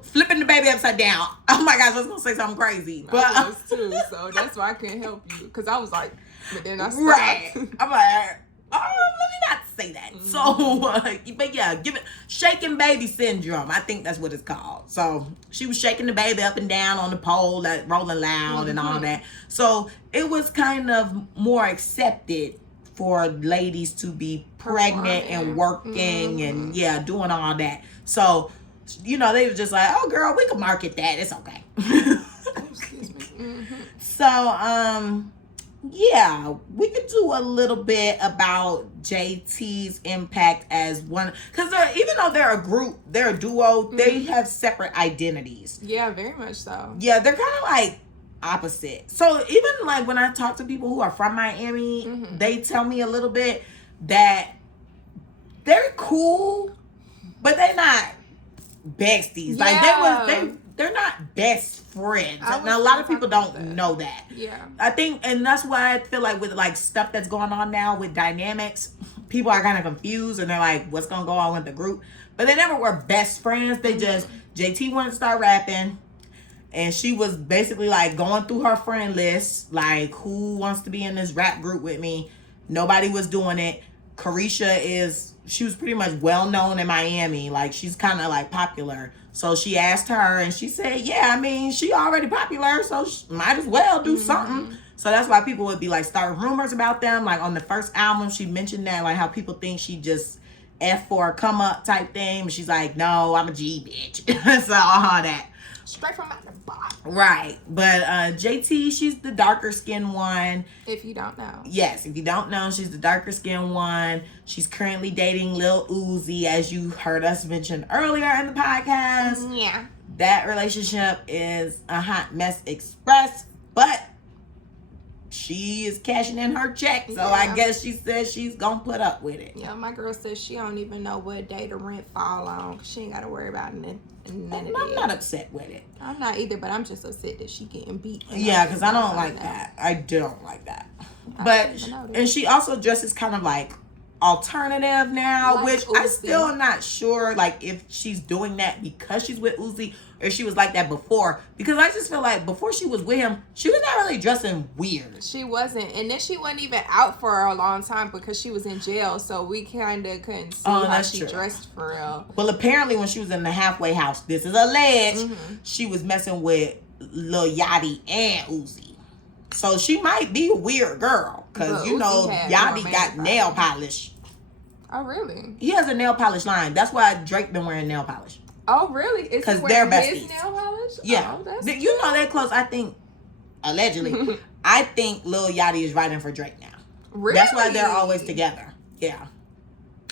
flipping the baby upside down. Oh my gosh, I was gonna say something crazy. But I was too, so that's why I couldn't help you, because I was like, but then I stopped. Right. I'm like, oh, let me not say that. So, but yeah, shaking baby syndrome. I think that's what it's called. So she was shaking the baby up and down on the pole, like rolling loud and all that. So it was kind of more accepted for ladies to be pregnant and working and doing all that. So, you know, they were just like, oh girl, we can market that. It's okay. So, yeah, we could do a little bit about JT's impact as one, because even though they're a group, they're a duo, they have separate identities. Yeah, very much so. Yeah, they're kind of like opposite. So even like when I talk to people who are from Miami, they tell me a little bit that they're cool, but they're not besties. Like they're not best friends. Now a lot of people don't know that. Yeah. I think, and that's why I feel like with like stuff that's going on now with dynamics, people are kind of confused and they're like, what's gonna go on with the group? But they never were best friends. They just, JT wanted to start rapping, and she was basically like going through her friend list, like who wants to be in this rap group with me? Nobody was doing it. Carisha she was pretty much well known in Miami. Like she's kind of like popular. So she asked her and she said, yeah, I mean, she already popular, so she might as well do something. So that's why people would be like starting rumors about them. Like on the first album, she mentioned that, like how people think she just F for a come up type thing. But she's like, no, I'm a G bitch. So all that. Straight from out the box. Right. But JT, she's the darker skinned one. If you don't know. Yes, if you don't know, she's the darker skinned one. She's currently dating Lil Uzi, as you heard us mention earlier in the podcast. Yeah. That relationship is a hot mess express, but she is cashing in her check, so I guess she says she's gonna put up with it. Yeah, my girl says she don't even know what day the rent fall on, 'cause she ain't gotta worry about none of that. I'm not upset with it. I'm not either, but I'm just upset that she getting beat. Yeah, because I don't like that. I don't like that. But and she also dresses kind of like alternative now, like which Uzi. I still am not sure like if she's doing that because she's with Uzi or she was like that before, because I just feel like before she was with him, she was not really dressing weird. She wasn't, and then she wasn't even out for a long time because she was in jail, so we kind of couldn't see how she dressed for real. Well, apparently when she was in the halfway house, this is alleged, she was messing with Lil Yachty and Uzi. So she might be a weird girl, because you know Yachty got nail polish. Oh really? He has a nail polish line. That's why Drake been wearing nail polish. Oh really? Because they're besties. His nail polish? Yeah. Oh, you know that close. I think allegedly. I think Lil Yachty is writing for Drake now. Really? That's why they're always together. Yeah.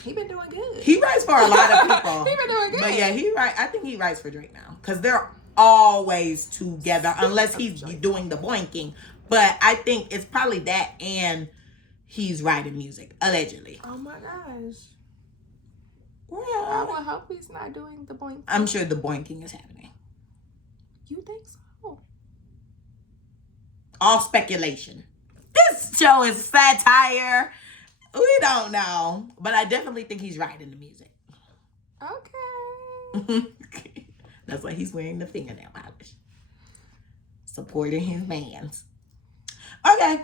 He been doing good. He writes for a lot of people. He been doing good. But yeah, I think he writes for Drake now. Because they're always together unless he's doing the boinking. But I think it's probably that and he's writing music, allegedly. Oh my gosh. Well, I would hope he's not doing the boinking. I'm sure the boinking is happening. You think so? All speculation. This show is satire. We don't know. But I definitely think he's writing the music. Okay. That's why he's wearing the fingernail polish. Supporting his bands. Okay.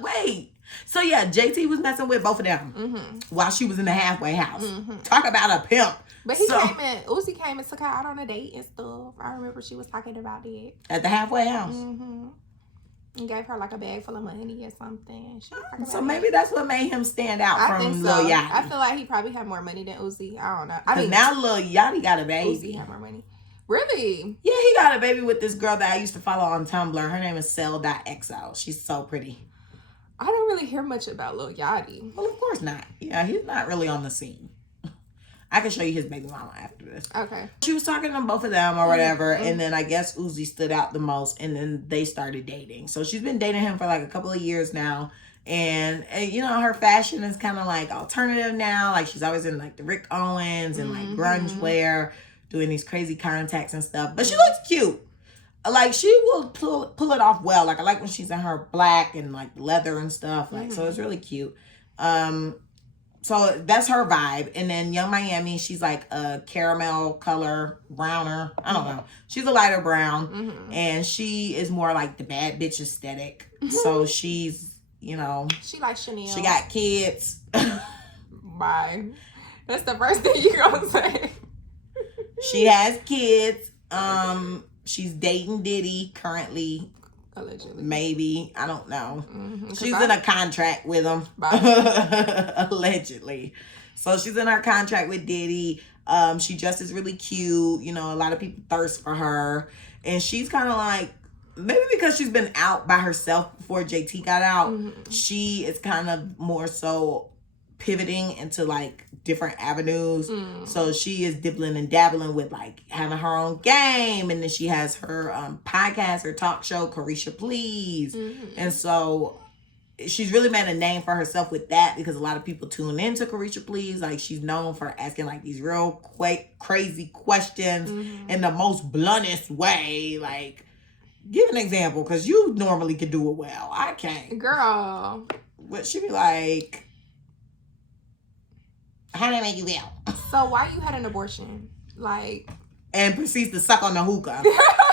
Wait. So yeah, JT was messing with both of them while she was in the halfway house. Talk about a pimp. But Uzi came and took her out on a date and stuff. I remember she was talking about it. At the halfway house. And gave her like a bag full of money or something. So maybe that's what made him stand out from Lil Yachty. I feel like he probably had more money than Uzi. I don't know. I mean, now Lil Yachty got a baby. Uzi had more money. Really? Yeah, he got a baby with this girl that I used to follow on Tumblr. Her name is xoxo. She's so pretty. I don't really hear much about Lil Yachty. Well, of course not. Yeah, he's not really on the scene. I can show you his baby mama after this. Okay. She was talking to both of them or whatever, and then I guess Uzi stood out the most, and then they started dating. So she's been dating him for like a couple of years now, and you know, her fashion is kind of like alternative now. Like she's always in like the Rick Owens and like grunge wear, doing these crazy contacts and stuff. But she looks cute. Like she will pull it off well. Like I like when she's in her black and like leather and stuff. Like so it's really cute. So that's her vibe. And then Young Miami, she's like a caramel color, browner. I don't know. She's a lighter brown. And she is more like the bad bitch aesthetic. So she's, you know. She like Chanel. She got kids. Bye. That's the first thing you're going to say. She has kids. She's dating Diddy currently. Allegedly. Maybe. I don't know. She's in a contract with him. Allegedly. So she's in her contract with Diddy. She just is really cute. You know, a lot of people thirst for her. And she's kind of like, maybe because she's been out by herself before JT got out, she is kind of more so pivoting into like different avenues. So she is dibbling and dabbling with like having her own game, and then she has her podcast, her talk show, Carisha Please. And so she's really made a name for herself with that, because a lot of people tune into Carisha Please. Like she's known for asking like these real crazy questions in the most bluntest way. Like, give an example, because you normally could do it well. I can't. Girl. But she be like, how did I make you feel? So why you had an abortion? Like. And proceeds to suck on the hookah.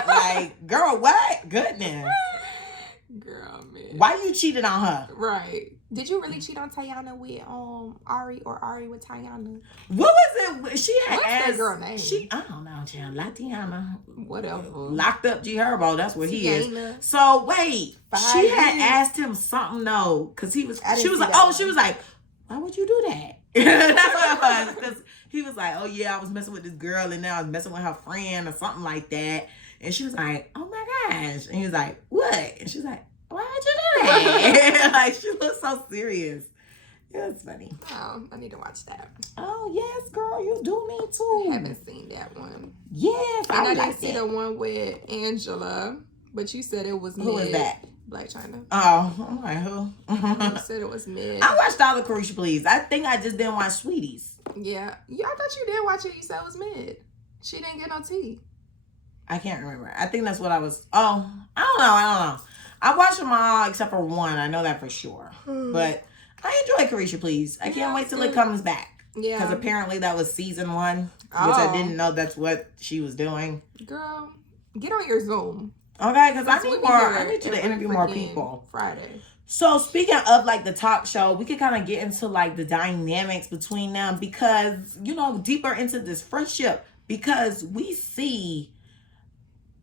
Like, girl, what? Goodness. Girl, man. Why you cheated on her? Right. Did you really cheat on Tayana with Ari, or Ari with Tayana? What was it? She had What's that girl name? I don't know, child. Latiana. Whatever. Locked up G Herbo. That's where he is. Tiana. So wait, 5 she had years. asked him something though, because she was like, that she was like, why would you do that? That's what it was. Because he was like, oh yeah, I was messing with this girl, and now I was messing with her friend or something like that. And she was like, oh my gosh. And he was like, what? And she was like, why would you do that? Like, she looked so serious. It was funny. Oh, I need to watch that. Oh yes, girl, you do need to. Haven't seen that one. Yes, And I like didn't see the one with Angela, but you said it was mid. Who is that? Black China. Oh, I'm like, who? You said it was mid. I watched all of Carisha Please. I think I just didn't watch Sweeties. Yeah. I thought you did watch it. You said it was mid. She didn't get no tea. I can't remember. I think that's what I was. Oh, I don't know. I watched them all except for one. I know that for sure. But I enjoy Carisha Please. I can't wait till it comes back. Yeah. Because apparently that was season 1, which I didn't know that's what she was doing. Girl, get on your Zoom. Okay, because I need you to interview more people. Friday. So speaking of like the talk show, we could kind of get into like the dynamics between them, because, you know, deeper into this friendship, because we see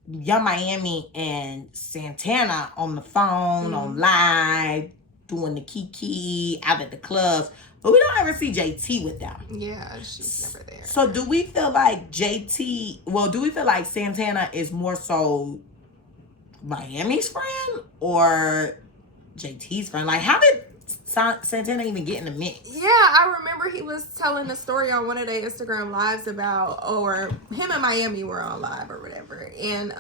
Young Miami and Santana on the phone, on live, doing the kiki out at the clubs, but we don't ever see JT with them. Yeah, she's never there. So do we feel like Santana is more so Miami's friend or JT's friend? Like, how did Santana even get in the mix? Yeah, I remember he was telling the story on one of their Instagram lives about, or him and Miami were on live or whatever. And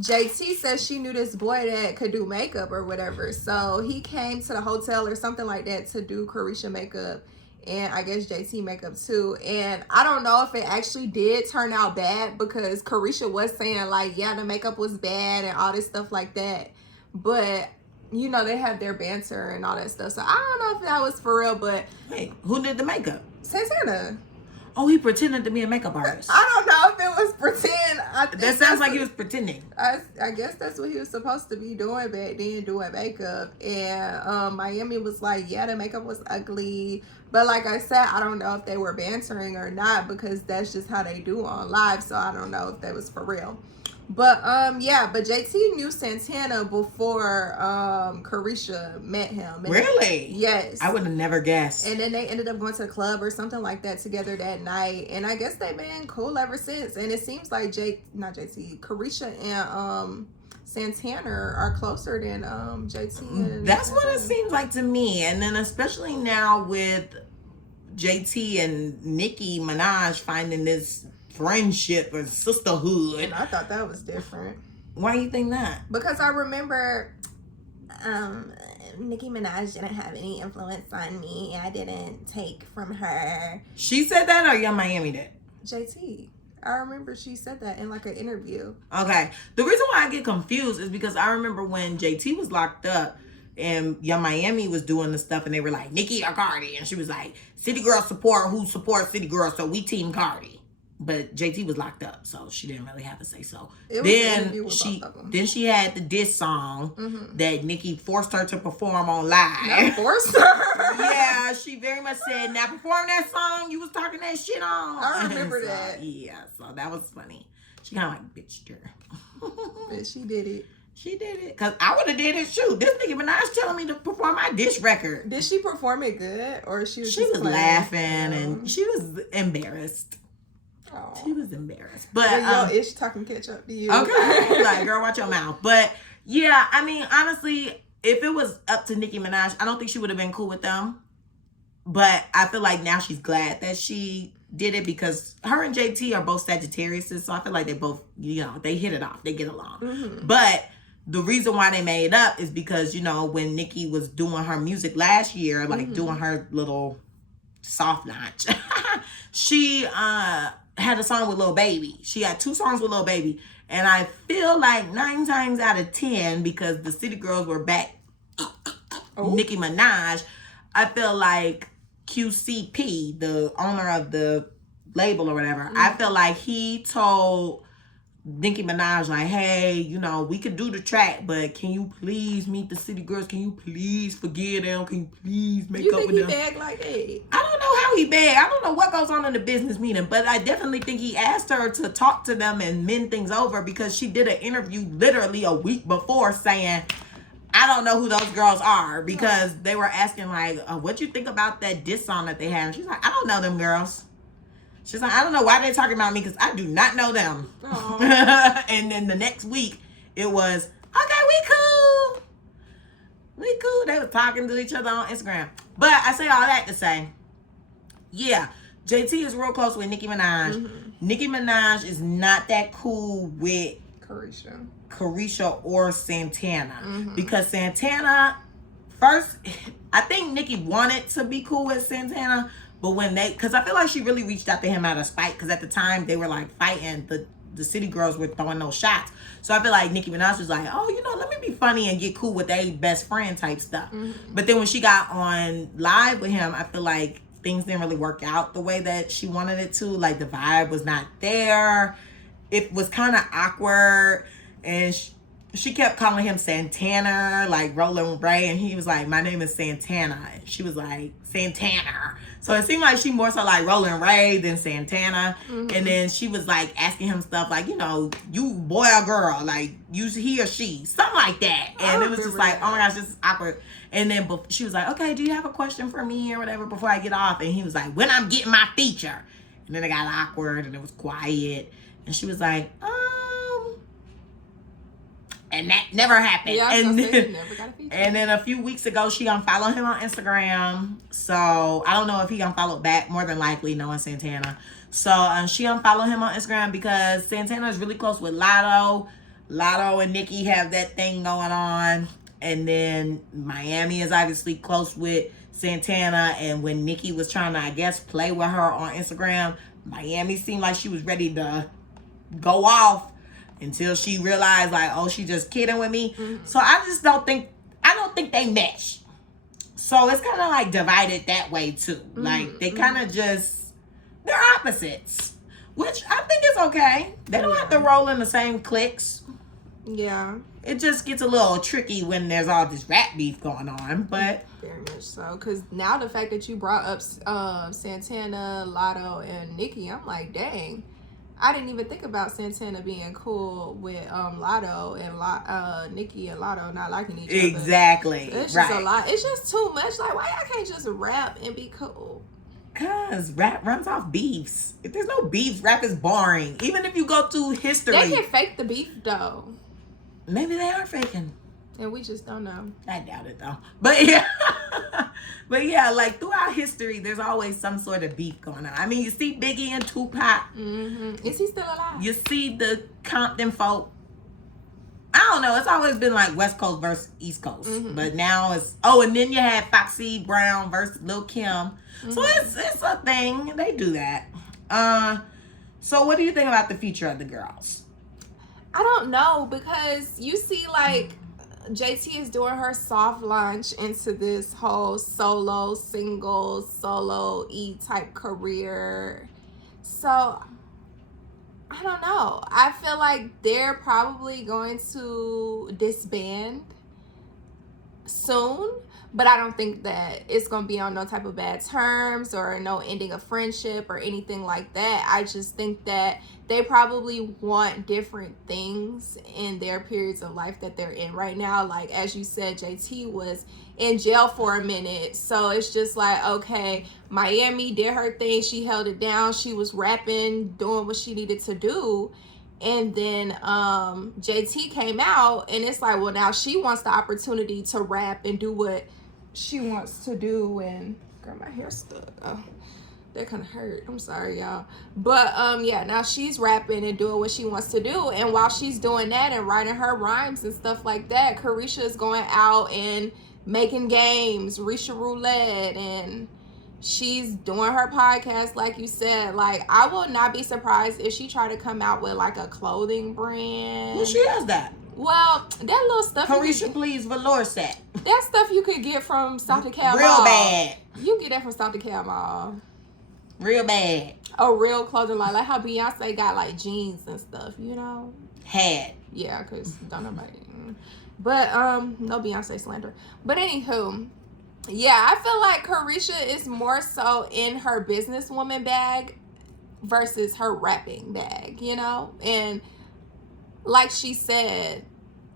JT says she knew this boy that could do makeup or whatever. So he came to the hotel or something like that to do Carisha makeup. And I guess JT makeup too. And I don't know if it actually did turn out bad, because Carisha was saying like, yeah, the makeup was bad and all this stuff like that. But you know, they have their banter and all that stuff. So I don't know if that was for real, but... Wait, who did the makeup? Santana. Oh, he pretended to be a makeup artist. I don't know if it was pretend. That sounds like he was pretending. I guess that's what he was supposed to be doing back then, doing makeup. And Miami was like, yeah, the makeup was ugly. But like I said, I don't know if they were bantering or not, because that's just how they do on live. So I don't know if that was for real. But yeah, but JT knew Santana before Carisha met him. And really? Yes. I would have never guessed. And then they ended up going to the club or something like that together that night. And I guess they've been cool ever since. And it seems like Carisha and Santana are closer than JT and that's Santana. what it seems like to me. And then especially now with JT and Nicki Minaj finding this friendship or sisterhood. And I thought that was different. Why do you think that? Because I remember Nicki Minaj didn't have any influence on me. I didn't take from her. She said that, or Young Miami did? JT. I remember she said that in like an interview. Okay. The reason why I get confused is because I remember when JT was locked up and Young Miami was doing the stuff and they were like, Nicki or Cardi? And she was like, City Girls support who supports City Girls, so we team Cardi. But JT was locked up, so she didn't really have to say so. Then she had the diss song that Nicki forced her to perform on live. Not forced her. Yeah, she very much said, now perform that song you was talking that shit on. I remember that. Yeah, so that was funny. She kind of like bitched her. But she did it. She did it. Because I would have did it, shoot. This Nicki Minaj telling me to perform my diss record. Did she perform it good? Or she was laughing and she was embarrassed. Oh. She was embarrassed. But ish talking catch up to you. Okay. Like, girl, watch your mouth. But yeah, I mean, honestly, if it was up to Nicki Minaj, I don't think she would have been cool with them. But I feel like now she's glad that she did it, because her and JT are both Sagittariuses. So I feel like they both, you know, they hit it off. They get along. But the reason why they made up is because, you know, when Nicki was doing her music last year, like doing her little soft launch, she had a song with Lil Baby. She had 2 songs with Lil Baby. And I feel like 9 times out of 10, because the City Girls were back Nicki Minaj, I feel like QCP, the owner of the label or whatever, I feel like he told Nicki Minaj, like, hey, you know, we could do the track, but can you please meet the City Girls? Can you please forgive them? Can you please make up with them? You think he begged like that? I don't know how he begged. I don't know what goes on in the business meeting, but I definitely think he asked her to talk to them and mend things over, because she did an interview literally a week before saying, I don't know who those girls are, because they were asking like, what you think about that diss song that they had? And she's like, I don't know them girls. She's like, I don't know why they're talking about me, because I do not know them. And then the next week, it was, okay, we cool. We cool. They were talking to each other on Instagram. But I say all that to say, yeah, JT is real close with Nicki Minaj. Nicki Minaj is not that cool with Carisha or Santana. Because Santana, first, I think Nicki wanted to be cool with Santana, but when because I feel like she really reached out to him out of spite, because at the time they were like fighting, the City Girls were throwing those shots. So I feel like Nicki Minaj was like, oh, you know, let me be funny and get cool with their best friend type stuff. But then when she got on live with him, I feel like things didn't really work out the way that she wanted it to. Like, the vibe was not there. It was kind of awkward. And she kept calling him Santana, like Roland Ray. And he was like, my name is Santana. And she was like, Santana. So it seemed like she more so like Roland Ray than Santana. And then she was like asking him stuff like, you know, you boy or girl, like you he or she, something like that. And it was just like, oh my gosh, this is awkward. And then she was like, okay, do you have a question for me or whatever before I get off? And he was like, when I'm getting my feature. And then it got awkward and it was quiet. And she was like, And that never happened. Yeah, and then, never got a feature. And then a few weeks ago, she unfollowed him on Instagram. So I don't know if he unfollowed back. More than likely, knowing Santana. So she unfollowed him on Instagram because Santana is really close with Latto. Latto and Nicki have that thing going on. And then Miami is obviously close with Santana. And when Nicki was trying to, I guess, play with her on Instagram, Miami seemed like she was ready to go off. Until she realized, like, oh, she just kidding with me. Mm-hmm. So I don't think they mesh. So it's kind of like divided that way too. Mm-hmm. Like they kind of they're opposites, which I think is okay. They don't have to roll in the same cliques. Yeah. It just gets a little tricky when there's all this rap beef going on, but very much so. Because now the fact that you brought up Santana, Latto, and Nicki, I'm like, dang. I didn't even think about Santana being cool with Latto and Nicki and Latto not liking each other. Exactly. It's just a lot. It's just too much. Like, why y'all can't just rap and be cool? Cause rap runs off beefs. If there's no beefs, rap is boring. Even if you go through history. They can fake the beef though. Maybe they are faking. And we just don't know. I doubt it though. But yeah. But yeah, like throughout history, there's always some sort of beef going on. I mean, you see Biggie and Tupac. Mm-hmm. Is he still alive? You see the Compton folk. I don't know. It's always been like West Coast versus East Coast. Mm-hmm. But now it's... Oh, and then you had Foxy Brown versus Lil' Kim. Mm-hmm. So it's a thing. They do that. So what do you think about the future of the girls? I don't know. Because you see like... JT is doing her soft launch into this whole solo, single, solo type career. So, I don't know. I feel like they're probably going to disband soon. But I don't think that it's going to be on no type of bad terms or no ending of friendship or anything like that. I just think that they probably want different things in their periods of life that they're in right now. Like, as you said, JT was in jail for a minute. So it's just like, okay, Miami did her thing. She held it down. She was rapping, doing what she needed to do. And then JT came out and it's like, well, now she wants the opportunity to rap and do what she wants to do. And girl, my hair stuck. Oh, that kind of hurt. I'm sorry, y'all. But yeah, now she's rapping and doing what she wants to do. And while she's doing that and writing her rhymes and stuff like that, Carisha is going out and making games, Risha Roulette, and she's doing her podcast, like you said. Like, I will not be surprised if she try to come out with like a clothing brand. Well, she has that. Well, that little stuff. Carisha, please, velour set. That stuff you could get from South DeKalb Real Mall. bad. You get that from South DeKalb Mall. Real bad. A real clothing line, like how Beyonce got like jeans and stuff, you know. Had. Yeah, cause don't nobody. But no Beyonce slander. But anywho. Yeah, I feel like Carisha is more so in her businesswoman bag versus her rapping bag, you know? And like she said,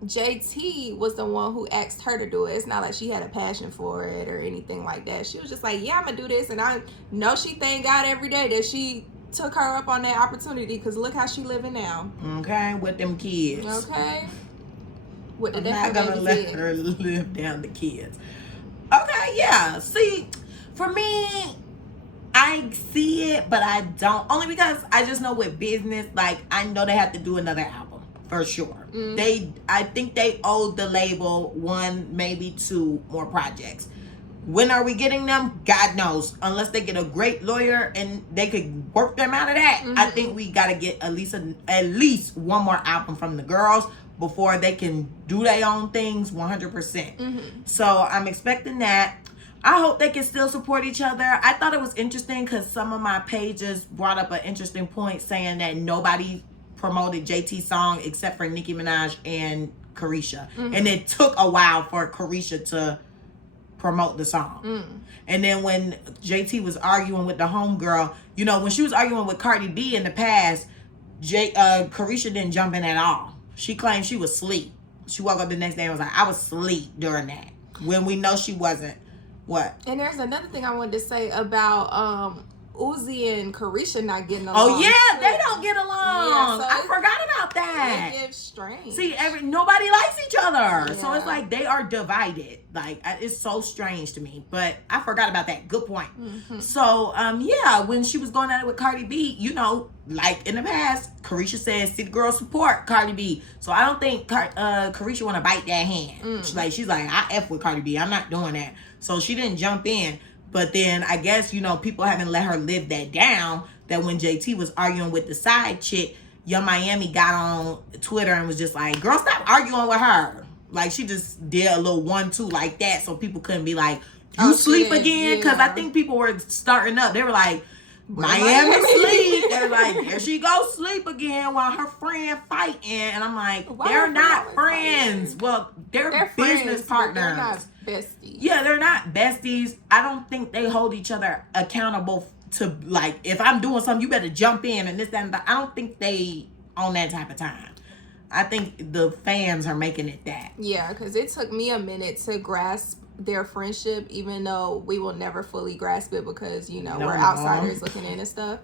JT was the one who asked her to do it. It's not like she had a passion for it or anything like that. She was just like, yeah, I'm going to do this. And I know she thank God every day that she took her up on that opportunity because look how she living now. Okay, with them kids. Okay. With the I'm not going to let her live down the kids. Okay, yeah. See, for me, I see it, but I don't. Only because I just know with business, like, I know they have to do another album, for sure. Mm-hmm. I think they owe the label 1, maybe 2 more projects. When are we getting them? God knows. Unless they get a great lawyer and they could work them out of that. Mm-hmm. I think we got to get at least 1 more album from the girls before they can do their own things 100%. Mm-hmm. So I'm expecting that. I hope they can still support each other. I thought it was interesting because some of my pages brought up an interesting point saying that nobody promoted JT's song except for Nicki Minaj and Carisha. Mm-hmm. And it took a while for Carisha to promote the song. Mm. And then when JT was arguing with the homegirl, you know, when she was arguing with Cardi B in the past, Carisha didn't jump in at all. She claimed she was asleep. She woke up the next day and was like, I was asleep during that. When we know she wasn't. What? And there's another thing I wanted to say about Uzi and Carisha not getting along. Oh yeah, too. they don't get along. Yeah, so I forgot about that. It gives strange. See, nobody likes each other, so Yeah. it's like they are divided. Like it's so strange to me. But I forgot about that. Good point. So yeah, when she was going at it with Cardi B, you know, like in the past, Carisha said city girls support Cardi B. So I don't think Carisha want to bite that hand. She's like, I F with Cardi B. I'm not doing that. So she didn't jump in. But then I guess, you know, people haven't let her live that down, that when JT was arguing with the side chick, Young Miami got on Twitter and was just like, girl, stop arguing with her. Like, she just did a little 1-2 like that, so people couldn't be like, you sleep again? Because I think people were starting up. They were like, Miami sleep. They were like, there she go sleep again while her friend fighting. And I'm like, they're not friends. Fighting? Well, they're business partners. They're not besties. Yeah, they're not besties. I don't think they hold each other accountable to, like, if I'm doing something, you better jump in and this, that, and that. I don't think they on that type of time. I think the fans are making it that. Yeah, because it took me a minute to grasp their friendship, even though we will never fully grasp it because, you know, we're outsiders looking in and stuff.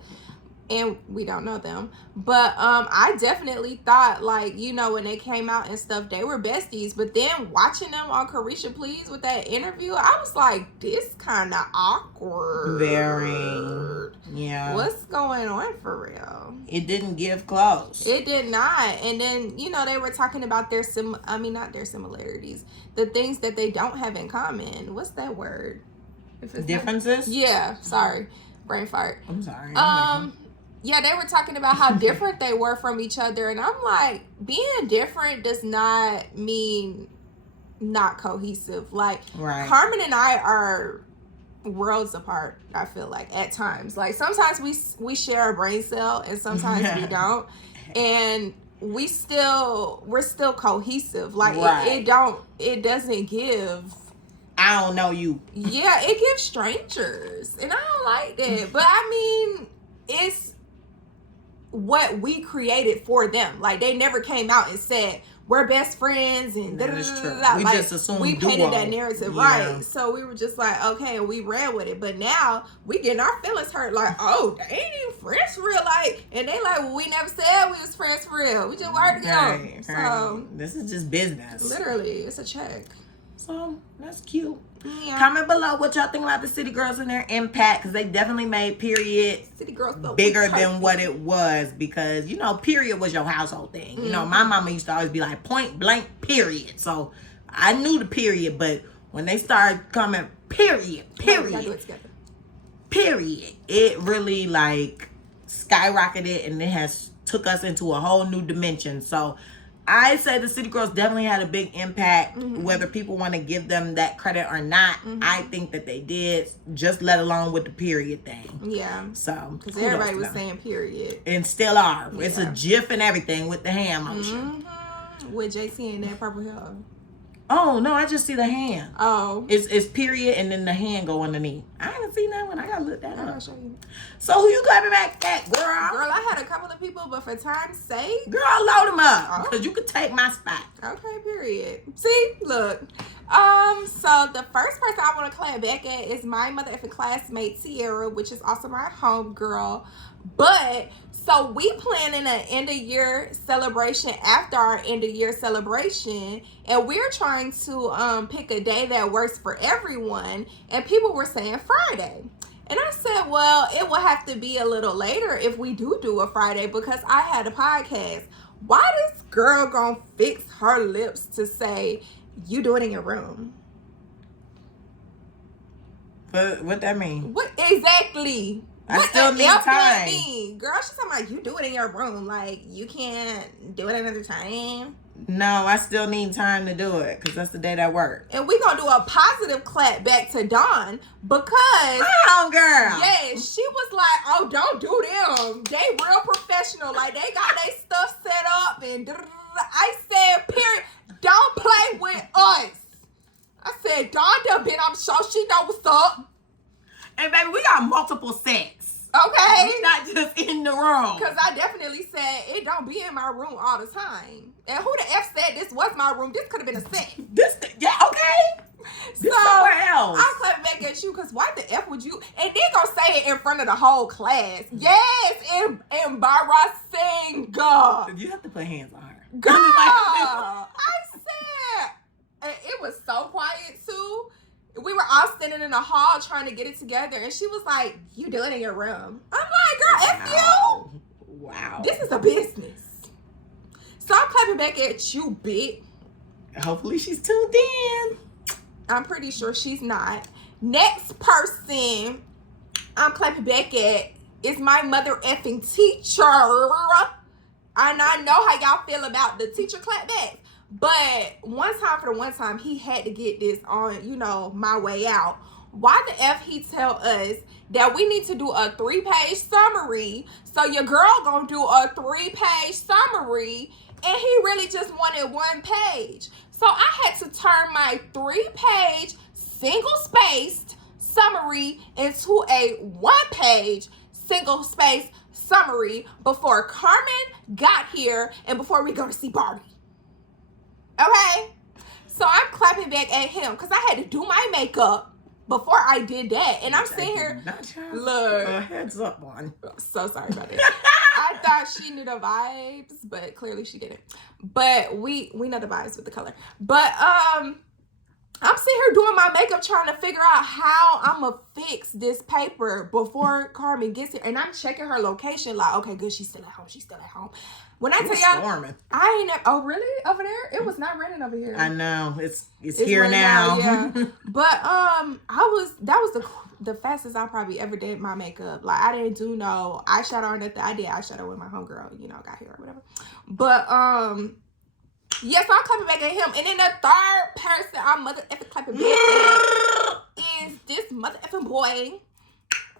And we don't know them. But I definitely thought, like, you know, when they came out and stuff, they were besties. But then watching them on Carisha Please with that interview, I was like, this kind of awkward. Very. Yeah. What's going on for real? It didn't give close. It did not. And then, you know, they were talking about their not their similarities. The things that they don't have in common. What's that word? If it's differences? Yeah. Sorry. Brain fart. I'm sorry. Yeah, they were talking about how different they were from each other. And I'm like, being different does not mean not cohesive. Like, right. Carmen and I are worlds apart, I feel like, at times. Like, sometimes we share a brain cell and sometimes we don't. And we're still cohesive. Like, right. it doesn't give... I don't know you. Yeah, it gives strangers. And I don't like that. But, I mean, it's what we created for them. Like, they never came out and said we're best friends and that is true. We like, just assumed we painted that narrative, yeah. right? So we were just like, okay, and we ran with it. But now we getting our feelings hurt. Like, oh, they ain't even friends for real. Like, and they like, well, we never said we was friends for real. We just worked together. Right. So this is just business. Literally, it's a check. So that's cute. Yeah. Comment below what y'all think about the City Girls and their impact, because they definitely made Period City Girls bigger than what it was, because, you know, Period was your household thing. You know, my mama used to always be like, point blank, period. So I knew the period, but when they started coming, period, it really, like, skyrocketed, and it has took us into a whole new dimension. So I say the City Girls definitely had a big impact, whether people want to give them that credit or not. I think that they did, just let alone with the period thing. Yeah. So, because everybody was saying period. And still are. Yeah. It's a gif and everything with the hand motion. With JC and that purple hair. Oh, no, I just see the hand. Oh. It's period and then the hand go underneath. I haven't seen that one. I gotta look that up. I'll show you. So who you clapping back at, girl? Girl, I had a couple of people, but for time's sake. Girl, load them up. Because you could take my spot. Okay, period. See? Look. So the first person I want to clap back at is my mother-effing classmate, Sierra, which is also my homegirl. But, so we planning an end-of-year celebration after our end-of-year celebration. And we're trying to pick a day that works for everyone. And people were saying Friday. And I said, well, it will have to be a little later if we do a Friday, because I had a podcast. Why this girl gonna fix her lips to say, you do it in your room? But what that mean? What exactly? I still need time. Mean? Girl, she's talking about you do it in your room. Like, you can't do it another time. No, I still need time to do it, because that's the day that works. And we gonna do a positive clap back to Dawn, because girl. Yeah, she was like, oh, don't do them. They real professional. Like, they got their stuff set up and I said, period, don't play with us. I said, Dawn done been on the show. She know what's up. And baby, we got multiple sets. Okay. We're not just in the room. Because I definitely said it don't be in my room all the time. And who the F said this was my room? This could have been a set. Yeah, okay. somewhere else. I'm clapping back at you because why the F would you? And then gonna say it in front of the whole class. Yes, embarrassing. You have to put hands on her. Girl, I said, and it was so quiet too. We were all standing in the hall trying to get it together, and she was like, "You do it in your room." I'm like, "Girl, F you." Wow. This is a business. So I'm clapping back at you, bitch. Hopefully she's tuned in. I'm pretty sure she's not. Next person I'm clapping back at is my mother effing teacher. And I know how y'all feel about the teacher clapback. But one time he had to get this on, you know, my way out. Why the F he tell us that we need to do a 3-page summary? So your girl gonna do a 3-page summary, and he really just wanted 1 page. So I had to turn my 3-page single-spaced summary into a 1-page single-spaced summary before Carmen got here and before we go to see Barbie. Okay? So I'm clapping back at him because I had to do my makeup before I did that. And I'm sitting here, look. Heads up on. So sorry about that. I thought she knew the vibes, but clearly she didn't. But we know the vibes with the color. But I'm sitting here doing my makeup trying to figure out how I'm going to fix this paper before Carmen gets here. And I'm checking her location like, okay, good, she's still at home. She's still at home. When I tell y'all, storming. I ain't never, oh, really? Over there? It was not raining over here. I know. It's here now. Yeah. But that was the fastest I probably ever did my makeup. Like, I didn't do no eyeshadow or nothing. I did eyeshadow with my homegirl, you know, got here or whatever. But yes, I'm clapping back at him. And then the third person I'm mother effing clapping back at is this mother effing boy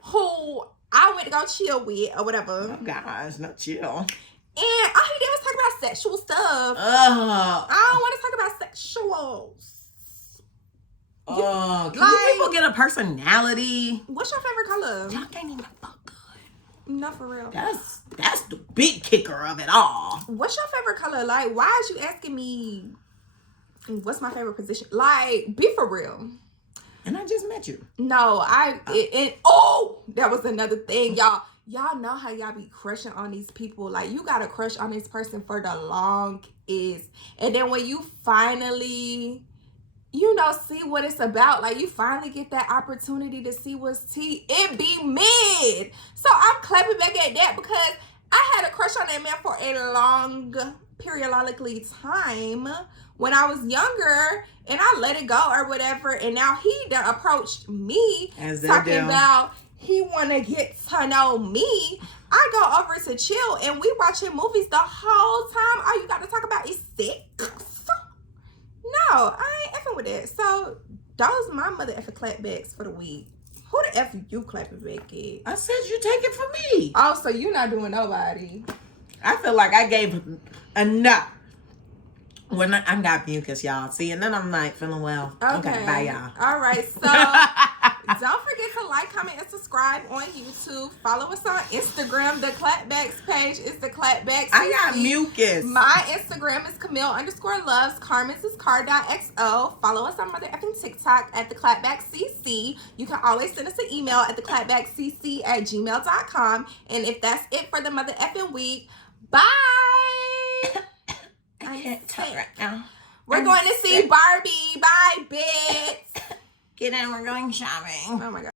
who I went to go chill with or whatever. Oh gosh, not chill. And all he did was talk about sexual stuff. I don't want to talk about sexuals. Can people get a personality? What's your favorite color? Y'all can't even fuck good. No, for real. That's the big kicker of it all. What's your favorite color? Like, why is you asking me what's my favorite position? Like, be for real. And I just met you. No, that was another thing, y'all. Y'all know how y'all be crushing on these people. Like, you got to crush on this person for the longest. And then when you finally, you know, see what it's about, like, you finally get that opportunity to see what's tea, it be mid. So I'm clapping back at that because I had a crush on that man for a long periodically time when I was younger, and I let it go or whatever. And now he done approached me talking about he want to get to know me. I go over to chill and we watching movies the whole time. All you got to talk about is sex. No, I ain't effing with that. So those my mother effing clapbacks for the week. Who the F you clapping back at? I said you take it from me. Oh, so you not doing nobody. I feel like I gave enough. When I got mucus, y'all. See, and then I'm like feeling well. Okay, bye, y'all. All right, so don't forget to like, comment, and subscribe on YouTube. Follow us on Instagram. The Clapbacks page is the Clapbacks. I got mucus. My Instagram is Camille_loves. Carmen's is car.xo. Follow us on mother effing TikTok at theclapbackcc. You can always send us an email at theclapbackcc@gmail.com. And if that's it for the mother effing week, bye. I can't talk right now. We're going to see Barbie. Bye, bitch. Get in, we're going shopping. Oh my God.